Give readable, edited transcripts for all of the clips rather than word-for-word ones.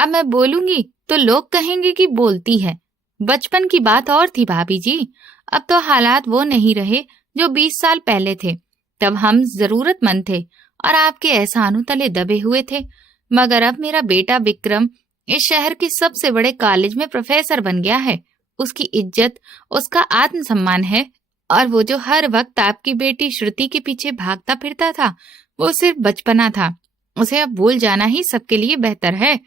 अब मैं बोलूंगी तो लोग कहेंगे कि बोलती है। बचपन की बात और थी भाभी जी। अब तो हालात वो नहीं रहे जो 20 साल पहले थे। तब हम जरूरतमंद थे और आपके एहसानों तले दबे हुए थे। मगर अब मेरा बेटा विक्रम इस शहर के सबसे बड़े कॉलेज में प्रोफेसर बन गया है। उसकी इज्जत, उसका आत्मसम्मान है। और वो जो हर वक्त आपकी बेटी श्रुति के पीछे भागता फिरता था, वो सिर्फ बचपना था। उसे अब भूल जाना ही सबके लिए बेहतर है।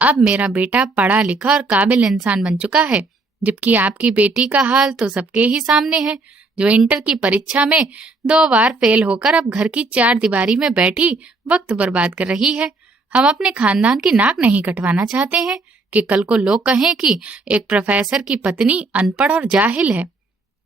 अब मेरा बेटा पढ़ा लिखा और काबिल इंसान बन चुका है, जबकि आपकी बेटी का हाल तो सबके ही सामने है, जो इंटर की परीक्षा में 2 बार फेल होकर अब घर की 4 दीवारी में बैठी वक्त बर्बाद कर रही है। हम अपने खानदान की नाक नहीं कटवाना चाहते हैं कि कल को लोग कहें कि एक प्रोफेसर की पत्नी अनपढ़ और जाहिल है।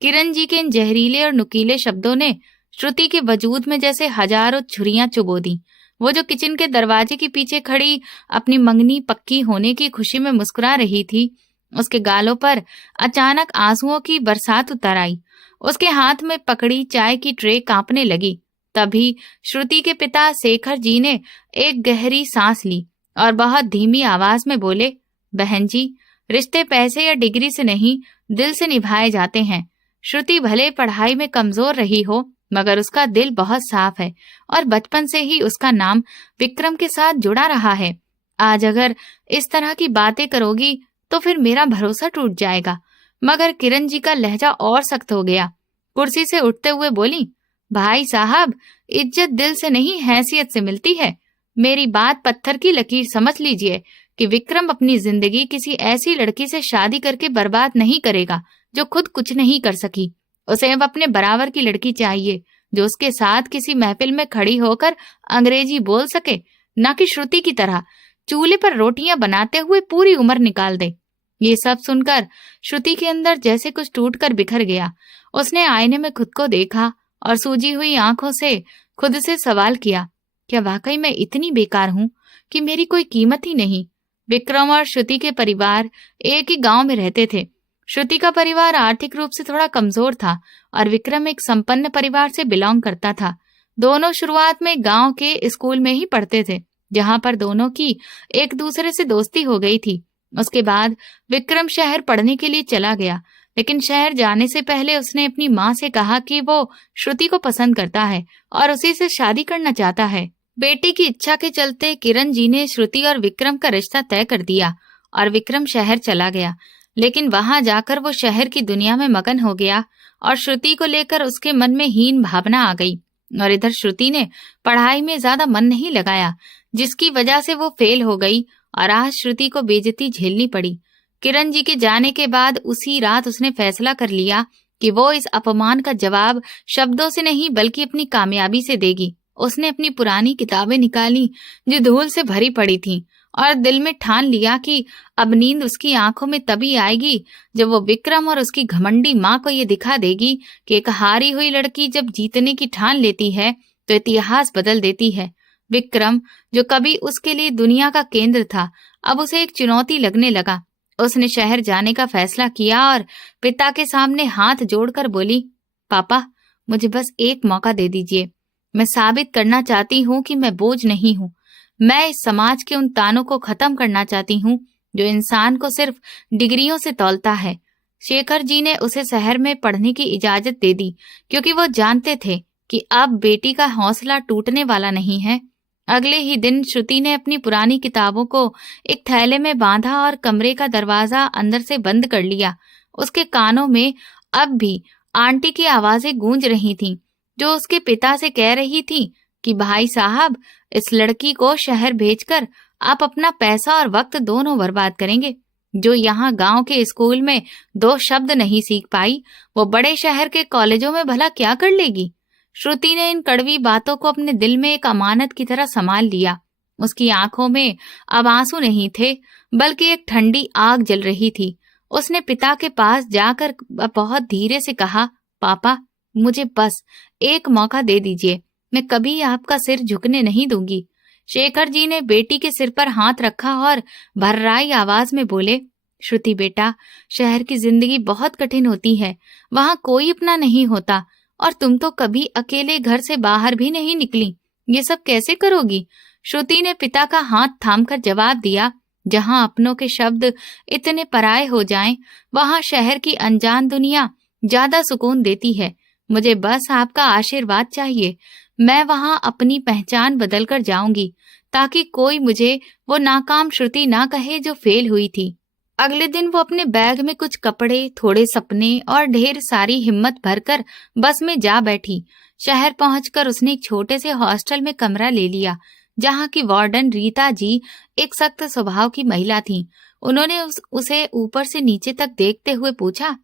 किरण जी के इन जहरीले और नुकीले शब्दों ने श्रुति के वजूद में जैसे हजारों छुरियां चुबो दी। वो जो किचन के दरवाजे के पीछे खड़ी अपनी मंगनी पक्की होने की खुशी में मुस्कुरा रही थी, उसके गालों पर अचानक आंसुओं की बरसात उतर आई। उसके हाथ में पकड़ी चाय की ट्रे कांपने लगी। तभी श्रुति के पिता शेखर जी ने एक गहरी सांस ली और बहुत धीमी आवाज में बोले, बहन जी, रिश्ते पैसे या डिग्री से नहीं, दिल से निभाए जाते हैं। श्रुति भले पढ़ाई में कमजोर रही हो, मगर उसका दिल बहुत साफ है और बचपन से ही उसका नाम विक्रम के साथ जुड़ा रहा है। आज अगर इस तरह की बातें करोगी तो फिर मेरा भरोसा टूट जाएगा। मगर किरण जी का लहजा और सख्त हो गया। कुर्सी से उठते हुए बोली, भाई साहब, इज्जत दिल से नहीं हैसियत से मिलती है। मेरी बात पत्थर की लकीर समझ लीजिए कि विक्रम अपनी जिंदगी किसी ऐसी लड़की से शादी करके बर्बाद नहीं करेगा जो खुद कुछ नहीं कर सकी। उसे अब अपने बराबर की लड़की चाहिए, जो उसके साथ किसी महफिल में खड़ी होकर अंग्रेजी बोल सके, न कि श्रुति की तरह चूल्हे पर रोटियां बनाते हुए पूरी उम्र निकाल दे। ये सब सुनकर श्रुति के अंदर जैसे कुछ टूटकर बिखर गया। उसने आईने में खुद को देखा और सूजी हुई आंखों से खुद से सवाल किया, क्या वाकई मैं इतनी बेकार हूँ कि मेरी कोई कीमत ही नहीं? विक्रम और श्रुति के परिवार एक ही गांव में रहते थे। श्रुति का परिवार आर्थिक रूप से थोड़ा कमजोर था और विक्रम एक संपन्न परिवार से बिलोंग करता था। दोनों शुरुआत में गांव के स्कूल में ही पढ़ते थे, जहां पर दोनों की एक दूसरे से दोस्ती हो गई थी। उसके बाद विक्रम शहर पढ़ने के लिए चला गया, लेकिन शहर जाने से पहले उसने अपनी माँ से कहा कि वो श्रुति को पसंद करता है और उसी से शादी करना चाहता है। बेटी की इच्छा के चलते किरण जी ने श्रुति और विक्रम का रिश्ता तय कर दिया और विक्रम शहर चला गया। लेकिन वहां जाकर वो शहर की दुनिया में मगन हो गया और श्रुति को लेकर उसके मन में हीन भावना आ गई। और इधर श्रुति ने पढ़ाई में ज्यादा मन नहीं लगाया, जिसकी वजह से वो फेल हो गई और आज श्रुति को बेइज्जती झेलनी पड़ी। किरण जी के जाने के बाद उसी रात उसने फैसला कर लिया कि वो इस अपमान का जवाब शब्दों से नहीं बल्कि अपनी कामयाबी से देगी। उसने अपनी पुरानी किताबें निकाली जो धूल से भरी पड़ी थीं और दिल में ठान लिया कि अब नींद उसकी आंखों में तभी आएगी जब वो विक्रम और उसकी घमंडी माँ को ये दिखा देगी कि एक हारी हुई लड़की जब जीतने की ठान लेती है तो इतिहास बदल देती है। विक्रम, जो कभी उसके लिए दुनिया का केंद्र था, अब उसे एक चुनौती लगने लगा। उसने शहर जाने का फैसला किया और पिता के सामने हाथ जोड़कर बोली, पापा, मुझे बस एक मौका दे दीजिए। मैं साबित करना चाहती हूँ कि मैं बोझ नहीं हूँ। मैं इस समाज के उन तानों को खत्म करना चाहती हूँ जो इंसान को सिर्फ डिग्रियों से तौलता है। शेखर जी ने उसे शहर में पढ़ने की इजाजत दे दी, क्योंकि वो जानते थे कि अब बेटी का हौसला टूटने वाला नहीं है। अगले ही दिन श्रुति ने अपनी पुरानी किताबों को एक थैले में बांधा और कमरे का दरवाजा अंदर से बंद कर लिया। उसके कानों में अब भी आंटी की आवाजें गूंज रही थीं, जो उसके पिता से कह रही थी कि भाई साहब, इस लड़की को शहर भेजकर आप अपना पैसा और वक्त दोनों बर्बाद करेंगे। जो यहाँ गांव के स्कूल में 2 शब्द नहीं सीख पाई, वो बड़े शहर के कॉलेजों में भला क्या कर लेगी? श्रुति ने इन कड़वी बातों को अपने दिल में एक अमानत की तरह संभाल लिया। उसकी आंखों में अब आंसू नहीं थे, बल्कि एक ठंडी आग जल रही थी। उसने पिता के पास जाकर बहुत धीरे से कहा, पापा, मुझे बस एक मौका दे दीजिए। मैं कभी आपका सिर झुकने नहीं दूंगी। शेखर जी ने बेटी के सिर पर हाथ रखा और भर्राई आवाज में बोले, श्रुति बेटा, शहर की जिंदगी बहुत कठिन होती है। वहाँ कोई अपना नहीं होता और तुम तो कभी अकेले घर से बाहर भी नहीं निकली। ये सब कैसे करोगी? श्रुति ने पिता का हाथ थामकर जवाब दिया, जहां अपनों के शब्द इतने पराये हो जाएं, वहां शहर की अनजान दुनिया ज्यादा सुकून देती है। मुझे बस आपका आशीर्वाद चाहिए। मैं वहां अपनी पहचान बदलकर जाऊंगी, ताकि कोई मुझे वो नाकाम श्रुति ना कहे जो फेल हुई थी। अगले दिन वो अपने बैग में कुछ कपड़े, थोड़े सपने और ढेर सारी हिम्मत भरकर बस में जा बैठी। शहर पहुंचकर उसने एक छोटे से हॉस्टल में कमरा ले लिया, जहां की वार्डन रीता जी एक सख्त स्वभाव की महिला थीं। उन्होंने उसे ऊपर से नीचे तक देखते हुए पूछा,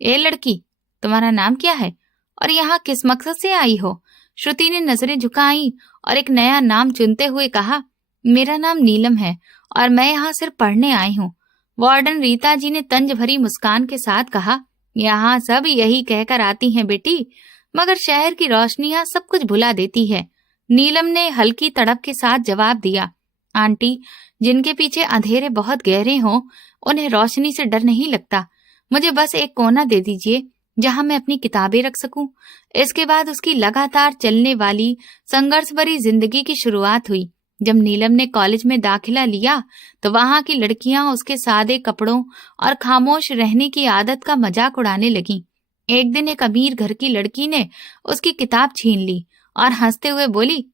ए लड़की, तुम्हारा नाम क्या है और यहाँ किस मकसद से आई हो? श्रुति ने नजरें झुकाई और एक नया नाम चुनते हुए कहा, मेरा नाम नीलम है और मैं यहाँ सिर्फ पढ़ने आई हूँ। वार्डन रीता जी ने तंज भरी मुस्कान के साथ कहा, यहाँ सब यही कहकर आती हैं बेटी, मगर शहर की रोशनियां सब कुछ भुला देती है। नीलम ने हल्की तड़प के साथ जवाब दिया, आंटी, जिनके पीछे अंधेरे बहुत गहरे हों, उन्हें रोशनी से डर नहीं लगता। मुझे बस एक कोना दे दीजिए जहां मैं अपनी किताबें रख सकूं। इसके बाद उसकी लगातार चलने वाली संघर्ष भरी जिंदगी की शुरुआत हुई। जब नीलम ने कॉलेज में दाखिला लिया तो वहां की लड़कियां उसके सादे कपड़ों और खामोश रहने की आदत का मजाक उड़ाने लगीं। एक दिन एक अमीर घर की लड़की ने उसकी किताब छीन ली और हंसते हुए बोली,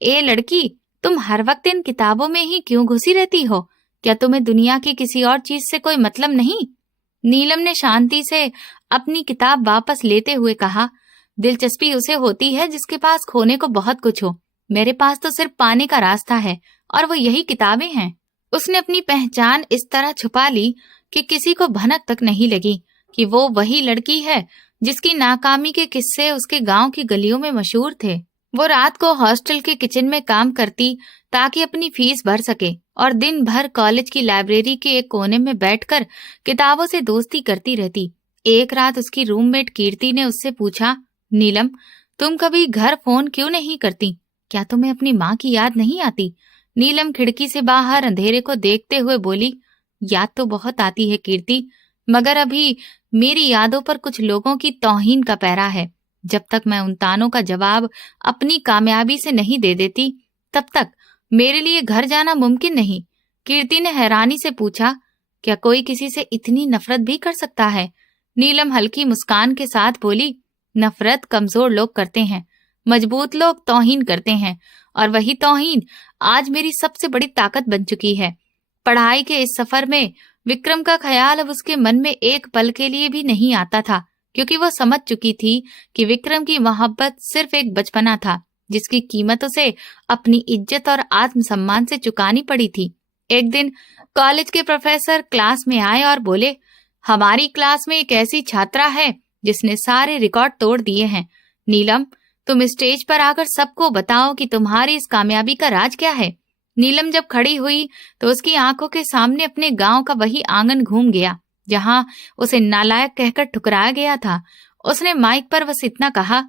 ए लड़की, तुम हर वक्त इन किताबों में ही क्यों घुसी रहती हो? क्या तुम्हें दुनिया की किसी और चीज से कोई मतलब नहीं? नीलम ने शांति से अपनी किताब वापस लेते हुए कहा, दिलचस्पी उसे होती है जिसके पास खोने को बहुत कुछ हो। मेरे पास तो सिर्फ पाने का रास्ता है और वो यही किताबें हैं। उसने अपनी पहचान इस तरह छुपा ली कि किसी को भनक तक नहीं लगी कि वो वही लड़की है जिसकी नाकामी के किस्से उसके गांव की गलियों में मशहूर थे। वो रात को हॉस्टल के किचन में काम करती ताकि अपनी फीस भर सके और दिन भर कॉलेज की लाइब्रेरी के एक कोने में बैठकर किताबों से दोस्ती करती रहती। एक रात उसकी रूममेट कीर्ति ने उससे पूछा, नीलम, तुम कभी घर फोन क्यों नहीं करती? क्या तुम्हें अपनी माँ की याद नहीं आती? नीलम खिड़की से बाहर अंधेरे को देखते हुए बोली, याद तो बहुत आती है कीर्ति, मगर अभी मेरी यादों पर कुछ लोगों की तौहीन का पहरा है। जब तक मैं उन तानों का जवाब अपनी कामयाबी से नहीं दे देती, तब तक मेरे लिए घर जाना मुमकिन नहीं। कीर्ति ने हैरानी से पूछा, क्या कोई किसी से इतनी नफरत भी कर सकता है? नीलम हल्की मुस्कान के साथ बोली, नफरत कमजोर लोग करते हैं, मजबूत लोग तौहीन करते हैं, और वही तौहीन आज मेरी सबसे बड़ी ताकत बन चुकी है। पढ़ाई के इस सफर में विक्रम का ख्याल अब उसके मन में एक पल के लिए भी नहीं आता था, क्योंकि वो समझ चुकी थी कि विक्रम की मोहब्बत सिर्फ एक बचपना था जिसकी कीमत उसे अपनी इज्जत और आत्मसम्मान से चुकानी पड़ी थी। एक दिन कॉलेज के प्रोफेसर क्लास में आए और बोले, हमारी क्लास में एक ऐसी छात्रा है जिसने सारे रिकॉर्ड तोड़ दिए हैं। नीलम, तुम स्टेज पर आकर सबको बताओ कि तुम्हारी इस कामयाबी का राज क्या है। नीलम जब खड़ी हुई तो उसकी आंखों के सामने अपने गांव का वही आंगन घूम गया जहां उसे नालायक कहकर ठुकराया गया था। उसने माइक पर बस इतना कहा,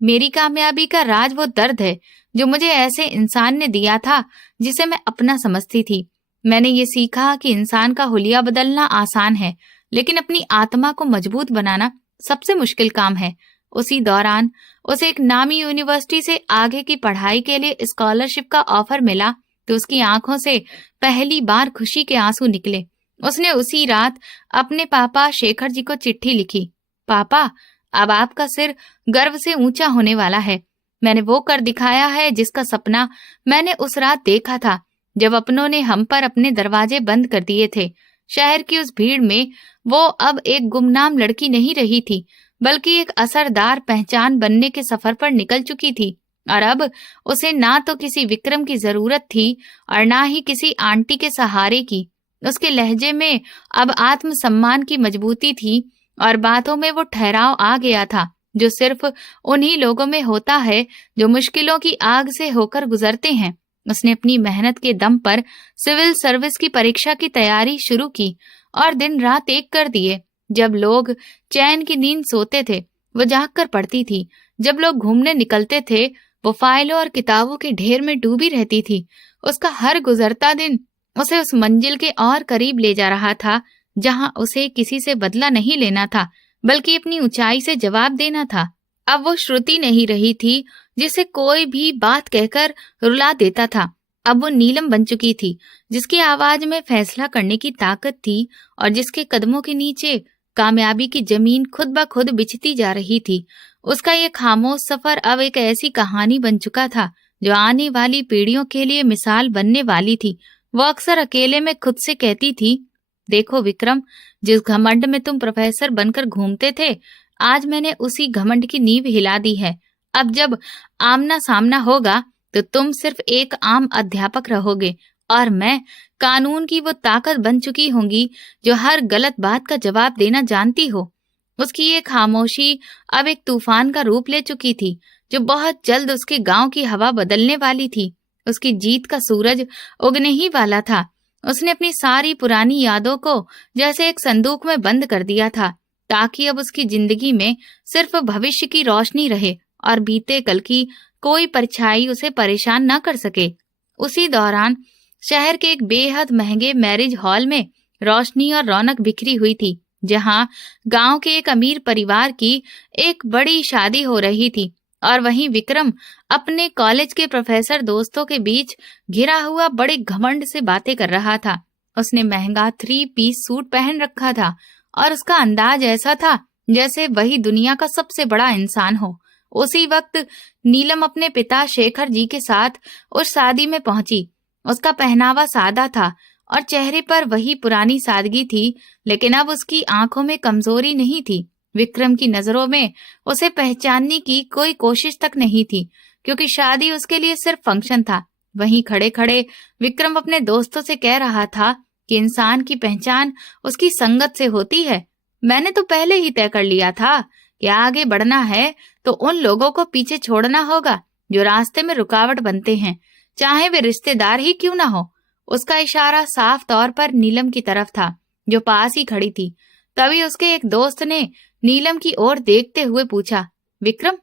मेरी कामयाबी का राज वो दर्द है जो मुझे ऐसे इंसान ने दिया था जिसे मैं अपना समझती थी। मैंने ये सीखा कि इंसान का हुलिया बदलना आसान है, लेकिन अपनी आत्मा को मजबूत बनाना सबसे मुश्किल काम है। उसी दौरान उसे एक नामी यूनिवर्सिटी से आगे की पढ़ाई के लिए स्कॉलरशिप का ऑफर मिला तो उसकी आंखों से पहली बार खुशी के आंसू निकले। उसने उसी रात अपने पापा शेखर जी को चिट्ठी लिखी, पापा, अब आपका सिर गर्व से ऊंचा होने वाला है। मैंने वो कर दिखाया है जिसका सपना मैंने उस रात देखा था जब अपनों ने हम पर अपने दरवाजे बंद कर दिए थे। शहर की उस भीड़ में वो अब एक गुमनाम लड़की नहीं रही थी, बल्कि एक असरदार पहचान बनने के सफर पर निकल चुकी थी। और अब उसे ना तो किसी विक्रम की जरूरत थी और ना ही किसी आंटी के सहारे की। उसके लहजे में अब आत्मसम्मान की मजबूती थी और बातों में वो ठहराव आ गया था जो सिर्फ उन्हीं लोगों में होता है जो मुश्किलों की आग से होकर गुजरते हैं। उसने अपनी मेहनत के दम पर सिविल सर्विस की परीक्षा की तैयारी शुरू की और दिन रात एक कर दिए। जब लोग चैन की नींद सोते थे वो जाग कर पढ़ती थी। जब लोग घूमने निकलते थे वो फाइलों और किताबों के ढेर में डूबी रहती थी। उसका हर गुजरता दिन उसे उस मंजिल के और करीब ले जा रहा था जहां उसे किसी से बदला नहीं लेना था, बल्कि अपनी ऊंचाई से जवाब देना था। अब वो श्रुति नहीं रही थी जिसे कोई भी बात कहकर रुला देता था। अब वो नीलम बन चुकी थी, जिसकी आवाज में फैसला करने की ताकत थी और जिसके कदमों के नीचे कामयाबी की जमीन खुद ब खुद बिछती जा रही थी। उसका ये खामोश सफर अब एक ऐसी कहानी बन चुका था जो आने वाली पीढ़ियों के लिए मिसाल बनने वाली थी। वो अक्सर अकेले में खुद से कहती थी, देखो विक्रम, जिस घमंड में तुम प्रोफेसर बनकर घूमते थे, आज मैंने उसी घमंड की नींव हिला दी है। अब जब आमना सामना होगा तो तुम सिर्फ एक आम अध्यापक रहोगे और मैं कानून की वो ताकत बन चुकी होंगी जो हर गलत बात का जवाब देना जानती हो। उसकी ये खामोशी अब एक तूफान का रूप ले चुकी थी जो बहुत जल्द उसके गांव की हवा बदलने वाली थी। उसकी जीत का सूरज उगने ही वाला था। उसने अपनी सारी पुरानी यादों को जैसे एक संदूक में बंद कर दिया था, ताकि अब उसकी जिंदगी में सिर्फ भविष्य की रोशनी रहे और बीते कल की कोई परछाई उसे परेशान न कर सके। उसी दौरान शहर के एक बेहद महंगे मैरिज हॉल में रोशनी और रौनक बिखरी हुई थी, जहां गांव के एक अमीर परिवार की एक बड़ी शादी हो रही थी और वहीं विक्रम अपने कॉलेज के प्रोफेसर दोस्तों के बीच घिरा हुआ बड़े घमंड से बातें कर रहा था। उसने महंगा 3 पीस सूट पहन रखा था और उसका अंदाज ऐसा था जैसे वही दुनिया का सबसे बड़ा इंसान हो। उसी वक्त नीलम अपने पिता शेखर जी के साथ उस शादी में पहुंची। उसका पहनावा सादा था और चेहरे पर वही पुरानी सादगी थी, लेकिन अब उसकी आंखों में कमजोरी नहीं थी। विक्रम की नजरों में उसे पहचानने की कोई कोशिश तक नहीं थी, क्योंकि शादी उसके लिए सिर्फ फंक्शन था। वहीं खड़े खड़े विक्रम अपने दोस्तों से कह रहा था कि इंसान की पहचान उसकी संगत से होती है। मैंने तो पहले ही तय कर लिया था कि आगे बढ़ना है तो उन लोगों को पीछे छोड़ना होगा जो रास्ते में रुकावट बनते हैं, चाहे वे रिश्तेदार ही क्यों ना हो। उसका इशारा साफ तौर पर नीलम की तरफ था, जो पास ही खड़ी थी। तभी उसके एक दोस्त ने नीलम की ओर देखते हुए पूछा, विक्रम,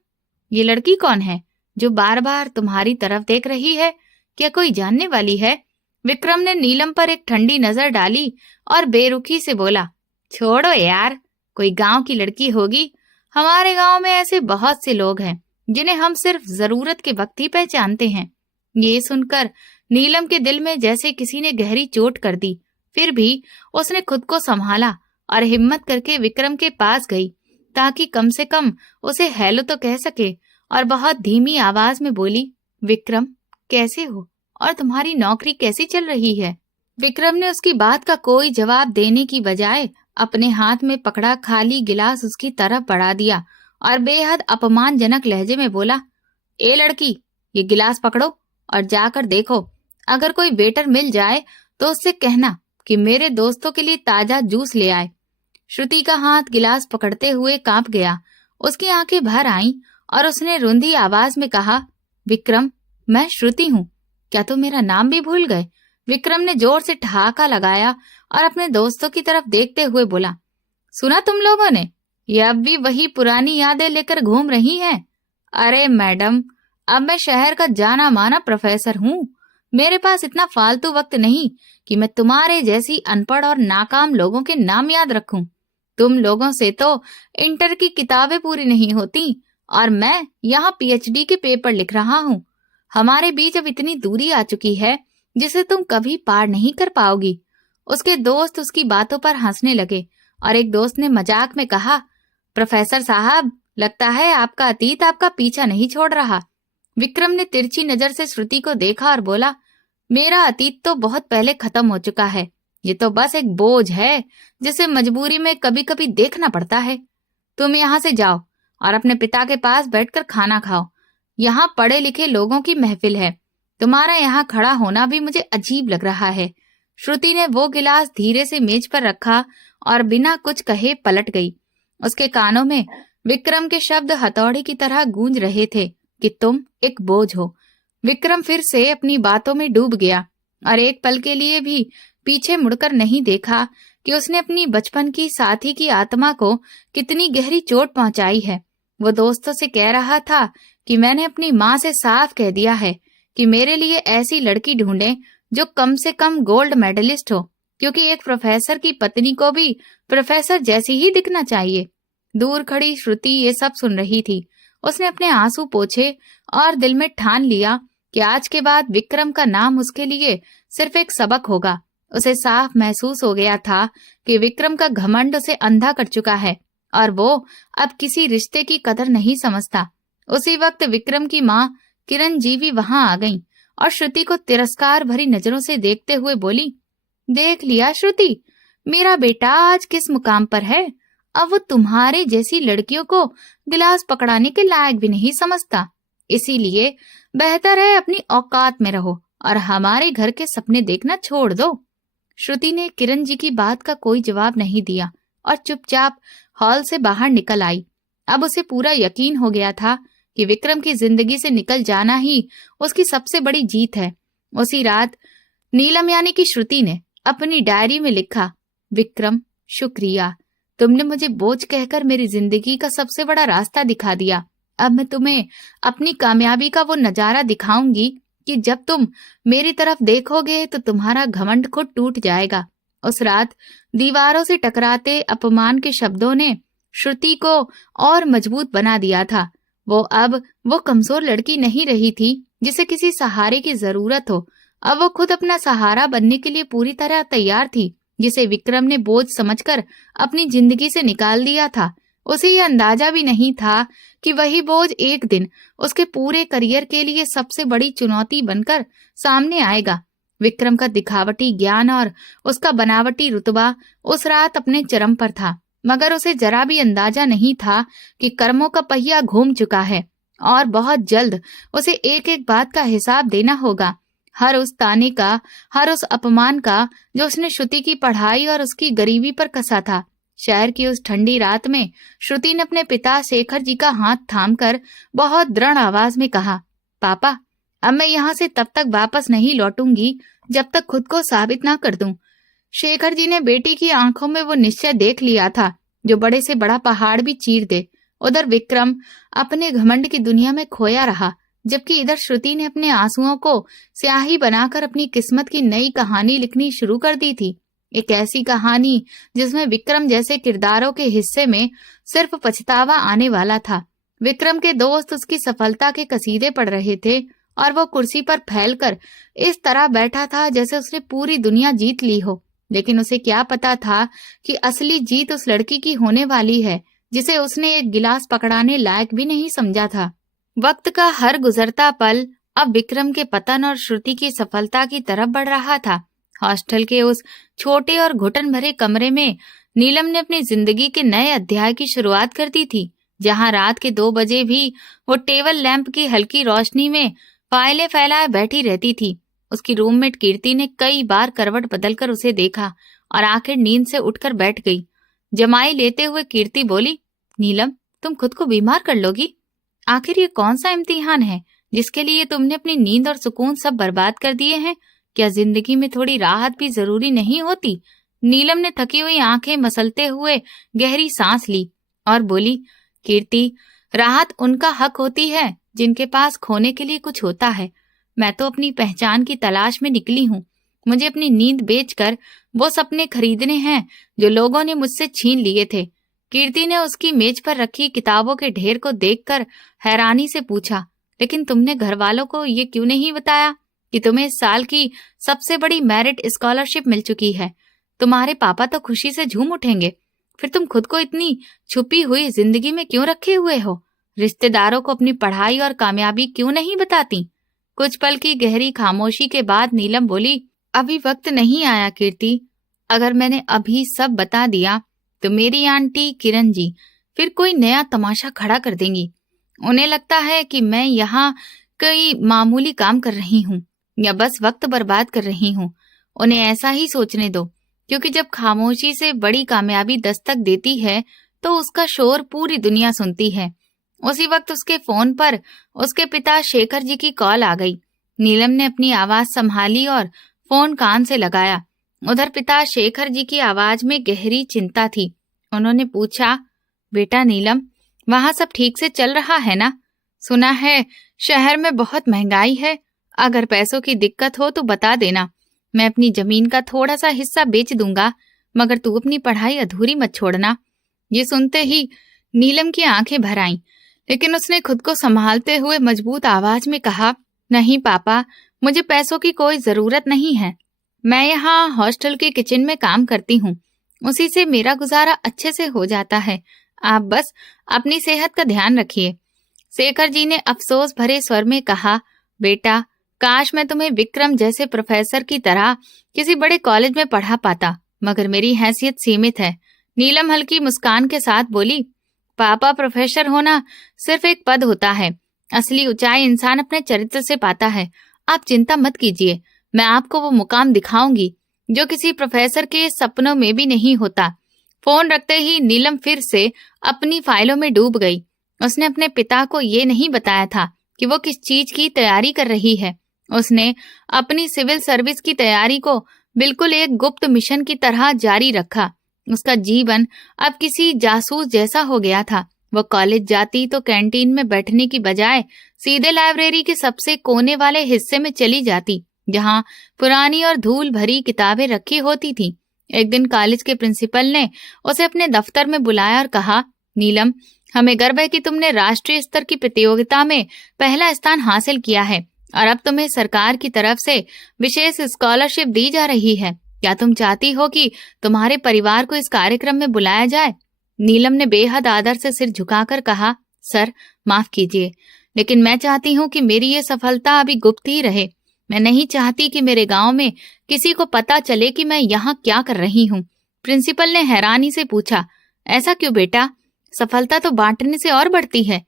ये लड़की कौन है जो बार बार तुम्हारी तरफ देख रही है? क्या कोई जानने वाली है? विक्रम ने नीलम पर एक ठंडी नजर डाली और बेरुखी से बोला, छोड़ो यार, कोई गांव की लड़की होगी। हमारे गांव में ऐसे बहुत से लोग हैं जिन्हें हम सिर्फ जरूरत के वक्त ही पहचानते हैं। ये सुनकर नीलम के दिल में जैसे किसी ने गहरी चोट कर दी। फिर भी उसने खुद को संभाला और हिम्मत करके विक्रम के पास गई, ताकि कम से कम उसे हेलो तो कह सके, और बहुत धीमी आवाज में बोली, विक्रम, कैसे हो और तुम्हारी नौकरी कैसी चल रही है? विक्रम ने उसकी बात का कोई जवाब देने की बजाय अपने हाथ में पकड़ा खाली गिलास उसकी तरफ बढ़ा दिया और बेहद अपमानजनक लहजे में बोला, ए लड़की, ये गिलास पकड़ो और जाकर देखो, अगर कोई वेटर मिल जाए तो उससे कहना कि मेरे दोस्तों के लिए ताजा जूस ले आए। श्रुति का हाथ गिलास पकड़ते हुए कांप गया। उसकी आंखें भर आईं और उसने रुंधी आवाज में कहा, विक्रम, मैं श्रुति हूँ। क्या तुम मेरा नाम भी भूल गए? विक्रम ने जोर से ठहाका लगाया और अपने दोस्तों की तरफ देखते हुए बोला, सुना तुम लोगों ने? ये अब भी वही पुरानी यादें लेकर घूम रही हैं। अरे मैडम, अब मैं शहर का जाना माना प्रोफेसर हूँ। मेरे पास इतना फालतू वक्त नहीं कि मैं तुम्हारे जैसी अनपढ़ और नाकाम लोगों के नाम याद रखूं। तुम लोगों से तो इंटर की किताबें पूरी नहीं होती और मैं यहाँ पीएचडी के पेपर लिख रहा हूँ। हमारे बीच अब इतनी दूरी आ चुकी है जिसे तुम कभी पार नहीं कर पाओगी। उसके दोस्त उसकी बातों पर हंसने लगे और एक दोस्त ने मजाक में कहा, प्रोफेसर साहब, लगता है आपका अतीत आपका पीछा नहीं छोड़ रहा। विक्रम ने तिरछी नजर से श्रुति को देखा और बोला, मेरा अतीत तो बहुत पहले खत्म हो चुका है। ये तो बस एक बोझ है जिसे मजबूरी में कभी कभी देखना पड़ता है। तुम यहाँ से जाओ और अपने पिता के पास बैठकर खाना खाओ। यहाँ पढ़े लिखे लोगों की महफिल है। तुम्हारा यहाँ खड़ा होना भी मुझे अजीब लग रहा है। श्रुति ने वो गिलास धीरे से मेज पर रखा और बिना कुछ कहे पलट गई। उसके कानों में विक्रम के शब्द हथौड़े की तरह गूंज रहे थे कि तुम एक बोझ हो। विक्रम फिर से अपनी बातों में डूब गया और एक पल के लिए भी पीछे मुड़कर नहीं देखा कि उसने अपनी बचपन की साथी की आत्मा को कितनी गहरी चोट पहुंचाई है। वो दोस्तों से कह रहा था कि मैंने अपनी माँ से साफ कह दिया है कि मेरे लिए ऐसी लड़की ढूंढें जो कम से कम गोल्ड मेडलिस्ट हो, क्योंकि एक प्रोफेसर की पत्नी को भी प्रोफेसर जैसी ही दिखना चाहिए। दूर खड़ी श्रुति ये सब सुन रही थी। उसने अपने आंसू पोंछे और दिल में ठान लिया कि आज के बाद विक्रम का नाम उसके लिए सिर्फ एक सबक होगा। उसे साफ महसूस हो गया था कि विक्रम का घमंड उसे अंधा कर चुका है और वो अब किसी रिश्ते की कदर नहीं समझता। उसी वक्त विक्रम की माँ किरण जी भी वहां आ गईं और श्रुति को तिरस्कार भरी नजरों से देखते हुए बोली, देख लिया श्रुति, मेरा बेटा आज किस मुकाम पर है। अब वो तुम्हारे जैसी लड़कियों को गिलास पकड़ाने के लायक भी नहीं समझता। इसीलिए बेहतर है अपनी औकात में रहो और हमारे घर के सपने देखना छोड़ दो। श्रुति ने किरण जी की बात का कोई जवाब नहीं दिया और चुपचाप हॉल से बाहर निकल आई। अब उसे पूरा यकीन हो गया था कि विक्रम की जिंदगी से निकल जाना ही उसकी सबसे बड़ी जीत है। उसी रात नीलम यानी कि श्रुति ने अपनी डायरी में लिखा, विक्रम शुक्रिया, तुमने मुझे बोझ कहकर मेरी जिंदगी का सबसे बड़ा रास्ता दिखा दिया। अब मैं तुम्हें अपनी कामयाबी का वो नजारा दिखाऊंगी कि जब तुम मेरी तरफ देखोगे तो तुम्हारा घमंड खुद टूट जाएगा। उस रात दीवारों से टकराते अपमान के शब्दों ने श्रुति को और मजबूत बना दिया था। वो कमजोर लड़की नहीं रही थी जिसे किसी सहारे की जरूरत हो। अब वो खुद अपना सहारा बनने के लिए पूरी तरह तैयार थी, जिसे विक्रम ने बोझ समझकर अपनी जिंदगी से निकाल दिया था। उसे ये अंदाजा भी नहीं था कि वही बोझ एक दिन उसके पूरे करियर के लिए सबसे बड़ी चुनौती बनकर सामने आएगा। विक्रम का दिखावटी ज्ञान और उसका बनावटी रुतबा उस रात अपने चरम पर था, मगर उसे जरा भी अंदाजा नहीं था कि कर्मों का पहिया घूम चुका है और बहुत जल्द उसे एक एक बात का हिसाब देना होगा। हर उस ताने का, हर उस अपमान का जो उसने श्रुति की पढ़ाई और उसकी गरीबी पर कसा था। शहर की उस ठंडी रात में श्रुति ने अपने पिता शेखर जी का हाथ थामकर बहुत दृढ़ आवाज में कहा, पापा, अब मैं यहाँ से तब तक वापस नहीं लौटूंगी जब तक खुद को साबित ना कर दूं। शेखर जी ने बेटी की आंखों में वो निश्चय देख लिया था जो बड़े से बड़ा पहाड़ भी चीर दे। उधर विक्रम अपने घमंड की दुनिया में खोया रहा, जबकि इधर श्रुति ने अपने आंसुओं को स्याही बनाकर अपनी किस्मत की नई कहानी लिखनी शुरू कर दी थी। एक ऐसी कहानी जिसमें विक्रम जैसे किरदारों के हिस्से में सिर्फ पछतावा आने वाला था। विक्रम के दोस्त उसकी सफलता के कसीदे पढ़ रहे थे और वो कुर्सी पर फैलकर इस तरह बैठा था जैसे उसने पूरी दुनिया जीत ली हो। लेकिन उसे क्या पता था कि असली जीत उस लड़की की होने वाली है जिसे उसने एक गिलास पकड़ाने लायक भी नहीं समझा था। वक्त का हर गुजरता पल अब विक्रम के पतन और श्रुति की सफलता की तरफ बढ़ रहा था। हॉस्टल के उस छोटे और घुटन भरे कमरे में नीलम ने अपनी जिंदगी के नए अध्याय की शुरुआत कर दी थी, जहां रात के 2 बजे भी वो टेबल लैंप की हल्की रोशनी में फाइलें फैलाए बैठी रहती थी। उसकी रूममेट कीर्ति ने कई बार करवट बदलकर उसे देखा और आखिर नींद से उठकर बैठ गई। जमाई लेते हुए कीर्ति बोली, नीलम, तुम खुद को बीमार कर लोगी। आखिर ये कौन सा इम्तिहान है जिसके लिए तुमने अपनी नींद और सुकून सब बर्बाद कर दिए हैं? क्या जिंदगी में थोड़ी राहत भी जरूरी नहीं होती? नीलम ने थकी हुई आंखें मसलते हुए गहरी सांस ली और बोली, कीर्ति, राहत उनका हक होती है जिनके पास खोने के लिए कुछ होता है। मैं तो अपनी पहचान की तलाश में निकली हूँ। मुझे अपनी नींद बेचकर वो सपने खरीदने हैं जो लोगों ने मुझसे छीन लिए थे। कीर्ति ने उसकी मेज पर रखी किताबों के ढेर को देखकर हैरानी से पूछा, लेकिन तुमने घर वालों को ये क्यों नहीं बताया कि तुम्हें इस साल की सबसे बड़ी मेरिट स्कॉलरशिप मिल चुकी है? तुम्हारे पापा तो खुशी से झूम उठेंगे। फिर तुम खुद को इतनी छुपी हुई जिंदगी में क्यों रखे हुए हो? रिश्तेदारों को अपनी पढ़ाई और कामयाबी क्यों नहीं बताती? कुछ पल की गहरी खामोशी के बाद नीलम बोली, अभी वक्त नहीं आया कीर्ति। अगर मैंने अभी सब बता दिया तो मेरी आंटी किरण जी फिर कोई नया तमाशा खड़ा कर देंगी। उन्हें लगता है कि मैं यहाँ कोई मामूली काम कर रही हूँ या बस वक्त बर्बाद कर रही हूँ। उन्हें ऐसा ही सोचने दो, क्योंकि जब खामोशी से बड़ी कामयाबी दस्तक देती है तो उसका शोर पूरी दुनिया सुनती है। उसी वक्त उसके फोन पर उसके पिता शेखर जी की कॉल आ गई। नीलम ने अपनी आवाज संभाली और फोन कान से लगाया। उधर पिता शेखर जी की आवाज में गहरी चिंता थी। उन्होंने पूछा, बेटा नीलम, वहां सब ठीक से चल रहा है ना? सुना है शहर में बहुत महंगाई है। अगर पैसों की दिक्कत हो तो बता देना, मैं अपनी जमीन का थोड़ा सा हिस्सा बेच दूंगा, मगर तू अपनी पढ़ाई अधूरी मत छोड़ना। ये सुनते ही नीलम की आंखें भर आईं, लेकिन उसने खुद को संभालते हुए मजबूत आवाज में कहा, नहीं पापा, मुझे पैसों की कोई जरूरत नहीं है। मैं यहाँ हॉस्टल के किचन में काम करती हूँ, उसी से मेरा गुजारा अच्छे से हो जाता है। आप बस अपनी सेहत का ध्यान रखिए। शेखर जी ने अफसोस भरे स्वर में कहा, बेटा, काश मैं तुम्हें विक्रम जैसे प्रोफेसर की तरह किसी बड़े कॉलेज में पढ़ा पाता, मगर मेरी हैसियत सीमित है। नीलम हल्की मुस्कान के साथ बोली, पापा, प्रोफेसर होना सिर्फ एक पद होता है, असली ऊंचाई इंसान अपने चरित्र से पाता है। आप चिंता मत कीजिए, मैं आपको वो मुकाम दिखाऊंगी जो किसी प्रोफेसर के सपनों में भी नहीं होता। फोन रखते ही नीलम फिर से अपनी फाइलों में डूब गई। उसने अपने पिता को ये नहीं बताया था कि वो किस चीज की तैयारी कर रही है। उसने अपनी सिविल सर्विस की तैयारी को बिल्कुल एक गुप्त मिशन की तरह जारी रखा। उसका जीवन अब किसी जासूस जैसा हो गया था। वो कॉलेज जाती तो कैंटीन में बैठने की बजाय सीधे लाइब्रेरी के सबसे कोने वाले हिस्से में चली जाती, जहां पुरानी और धूल भरी किताबें रखी होती थीं। एक दिन कॉलेज के प्रिंसिपल ने उसे अपने दफ्तर में बुलाया और कहा, नीलम, हमें गर्व है कि तुमने राष्ट्रीय स्तर की प्रतियोगिता में पहला स्थान हासिल किया है और अब तुम्हें सरकार की तरफ से विशेष स्कॉलरशिप दी जा रही है। क्या तुम चाहती हो कि तुम्हारे परिवार को इस कार्यक्रम में बुलाया जाए? नीलम ने बेहद आदर से सिर झुकाकर कहा, सर, माफ कीजिए, लेकिन मैं चाहती हूँ कि मेरी ये सफलता अभी गुप्त ही रहे। मैं नहीं चाहती कि मेरे गांव में किसी को पता चले कि मैं यहाँ क्या कर रही हूँ। प्रिंसिपल ने हैरानी से पूछा, ऐसा क्यों बेटा? सफलता तो बांटने से और बढ़ती है।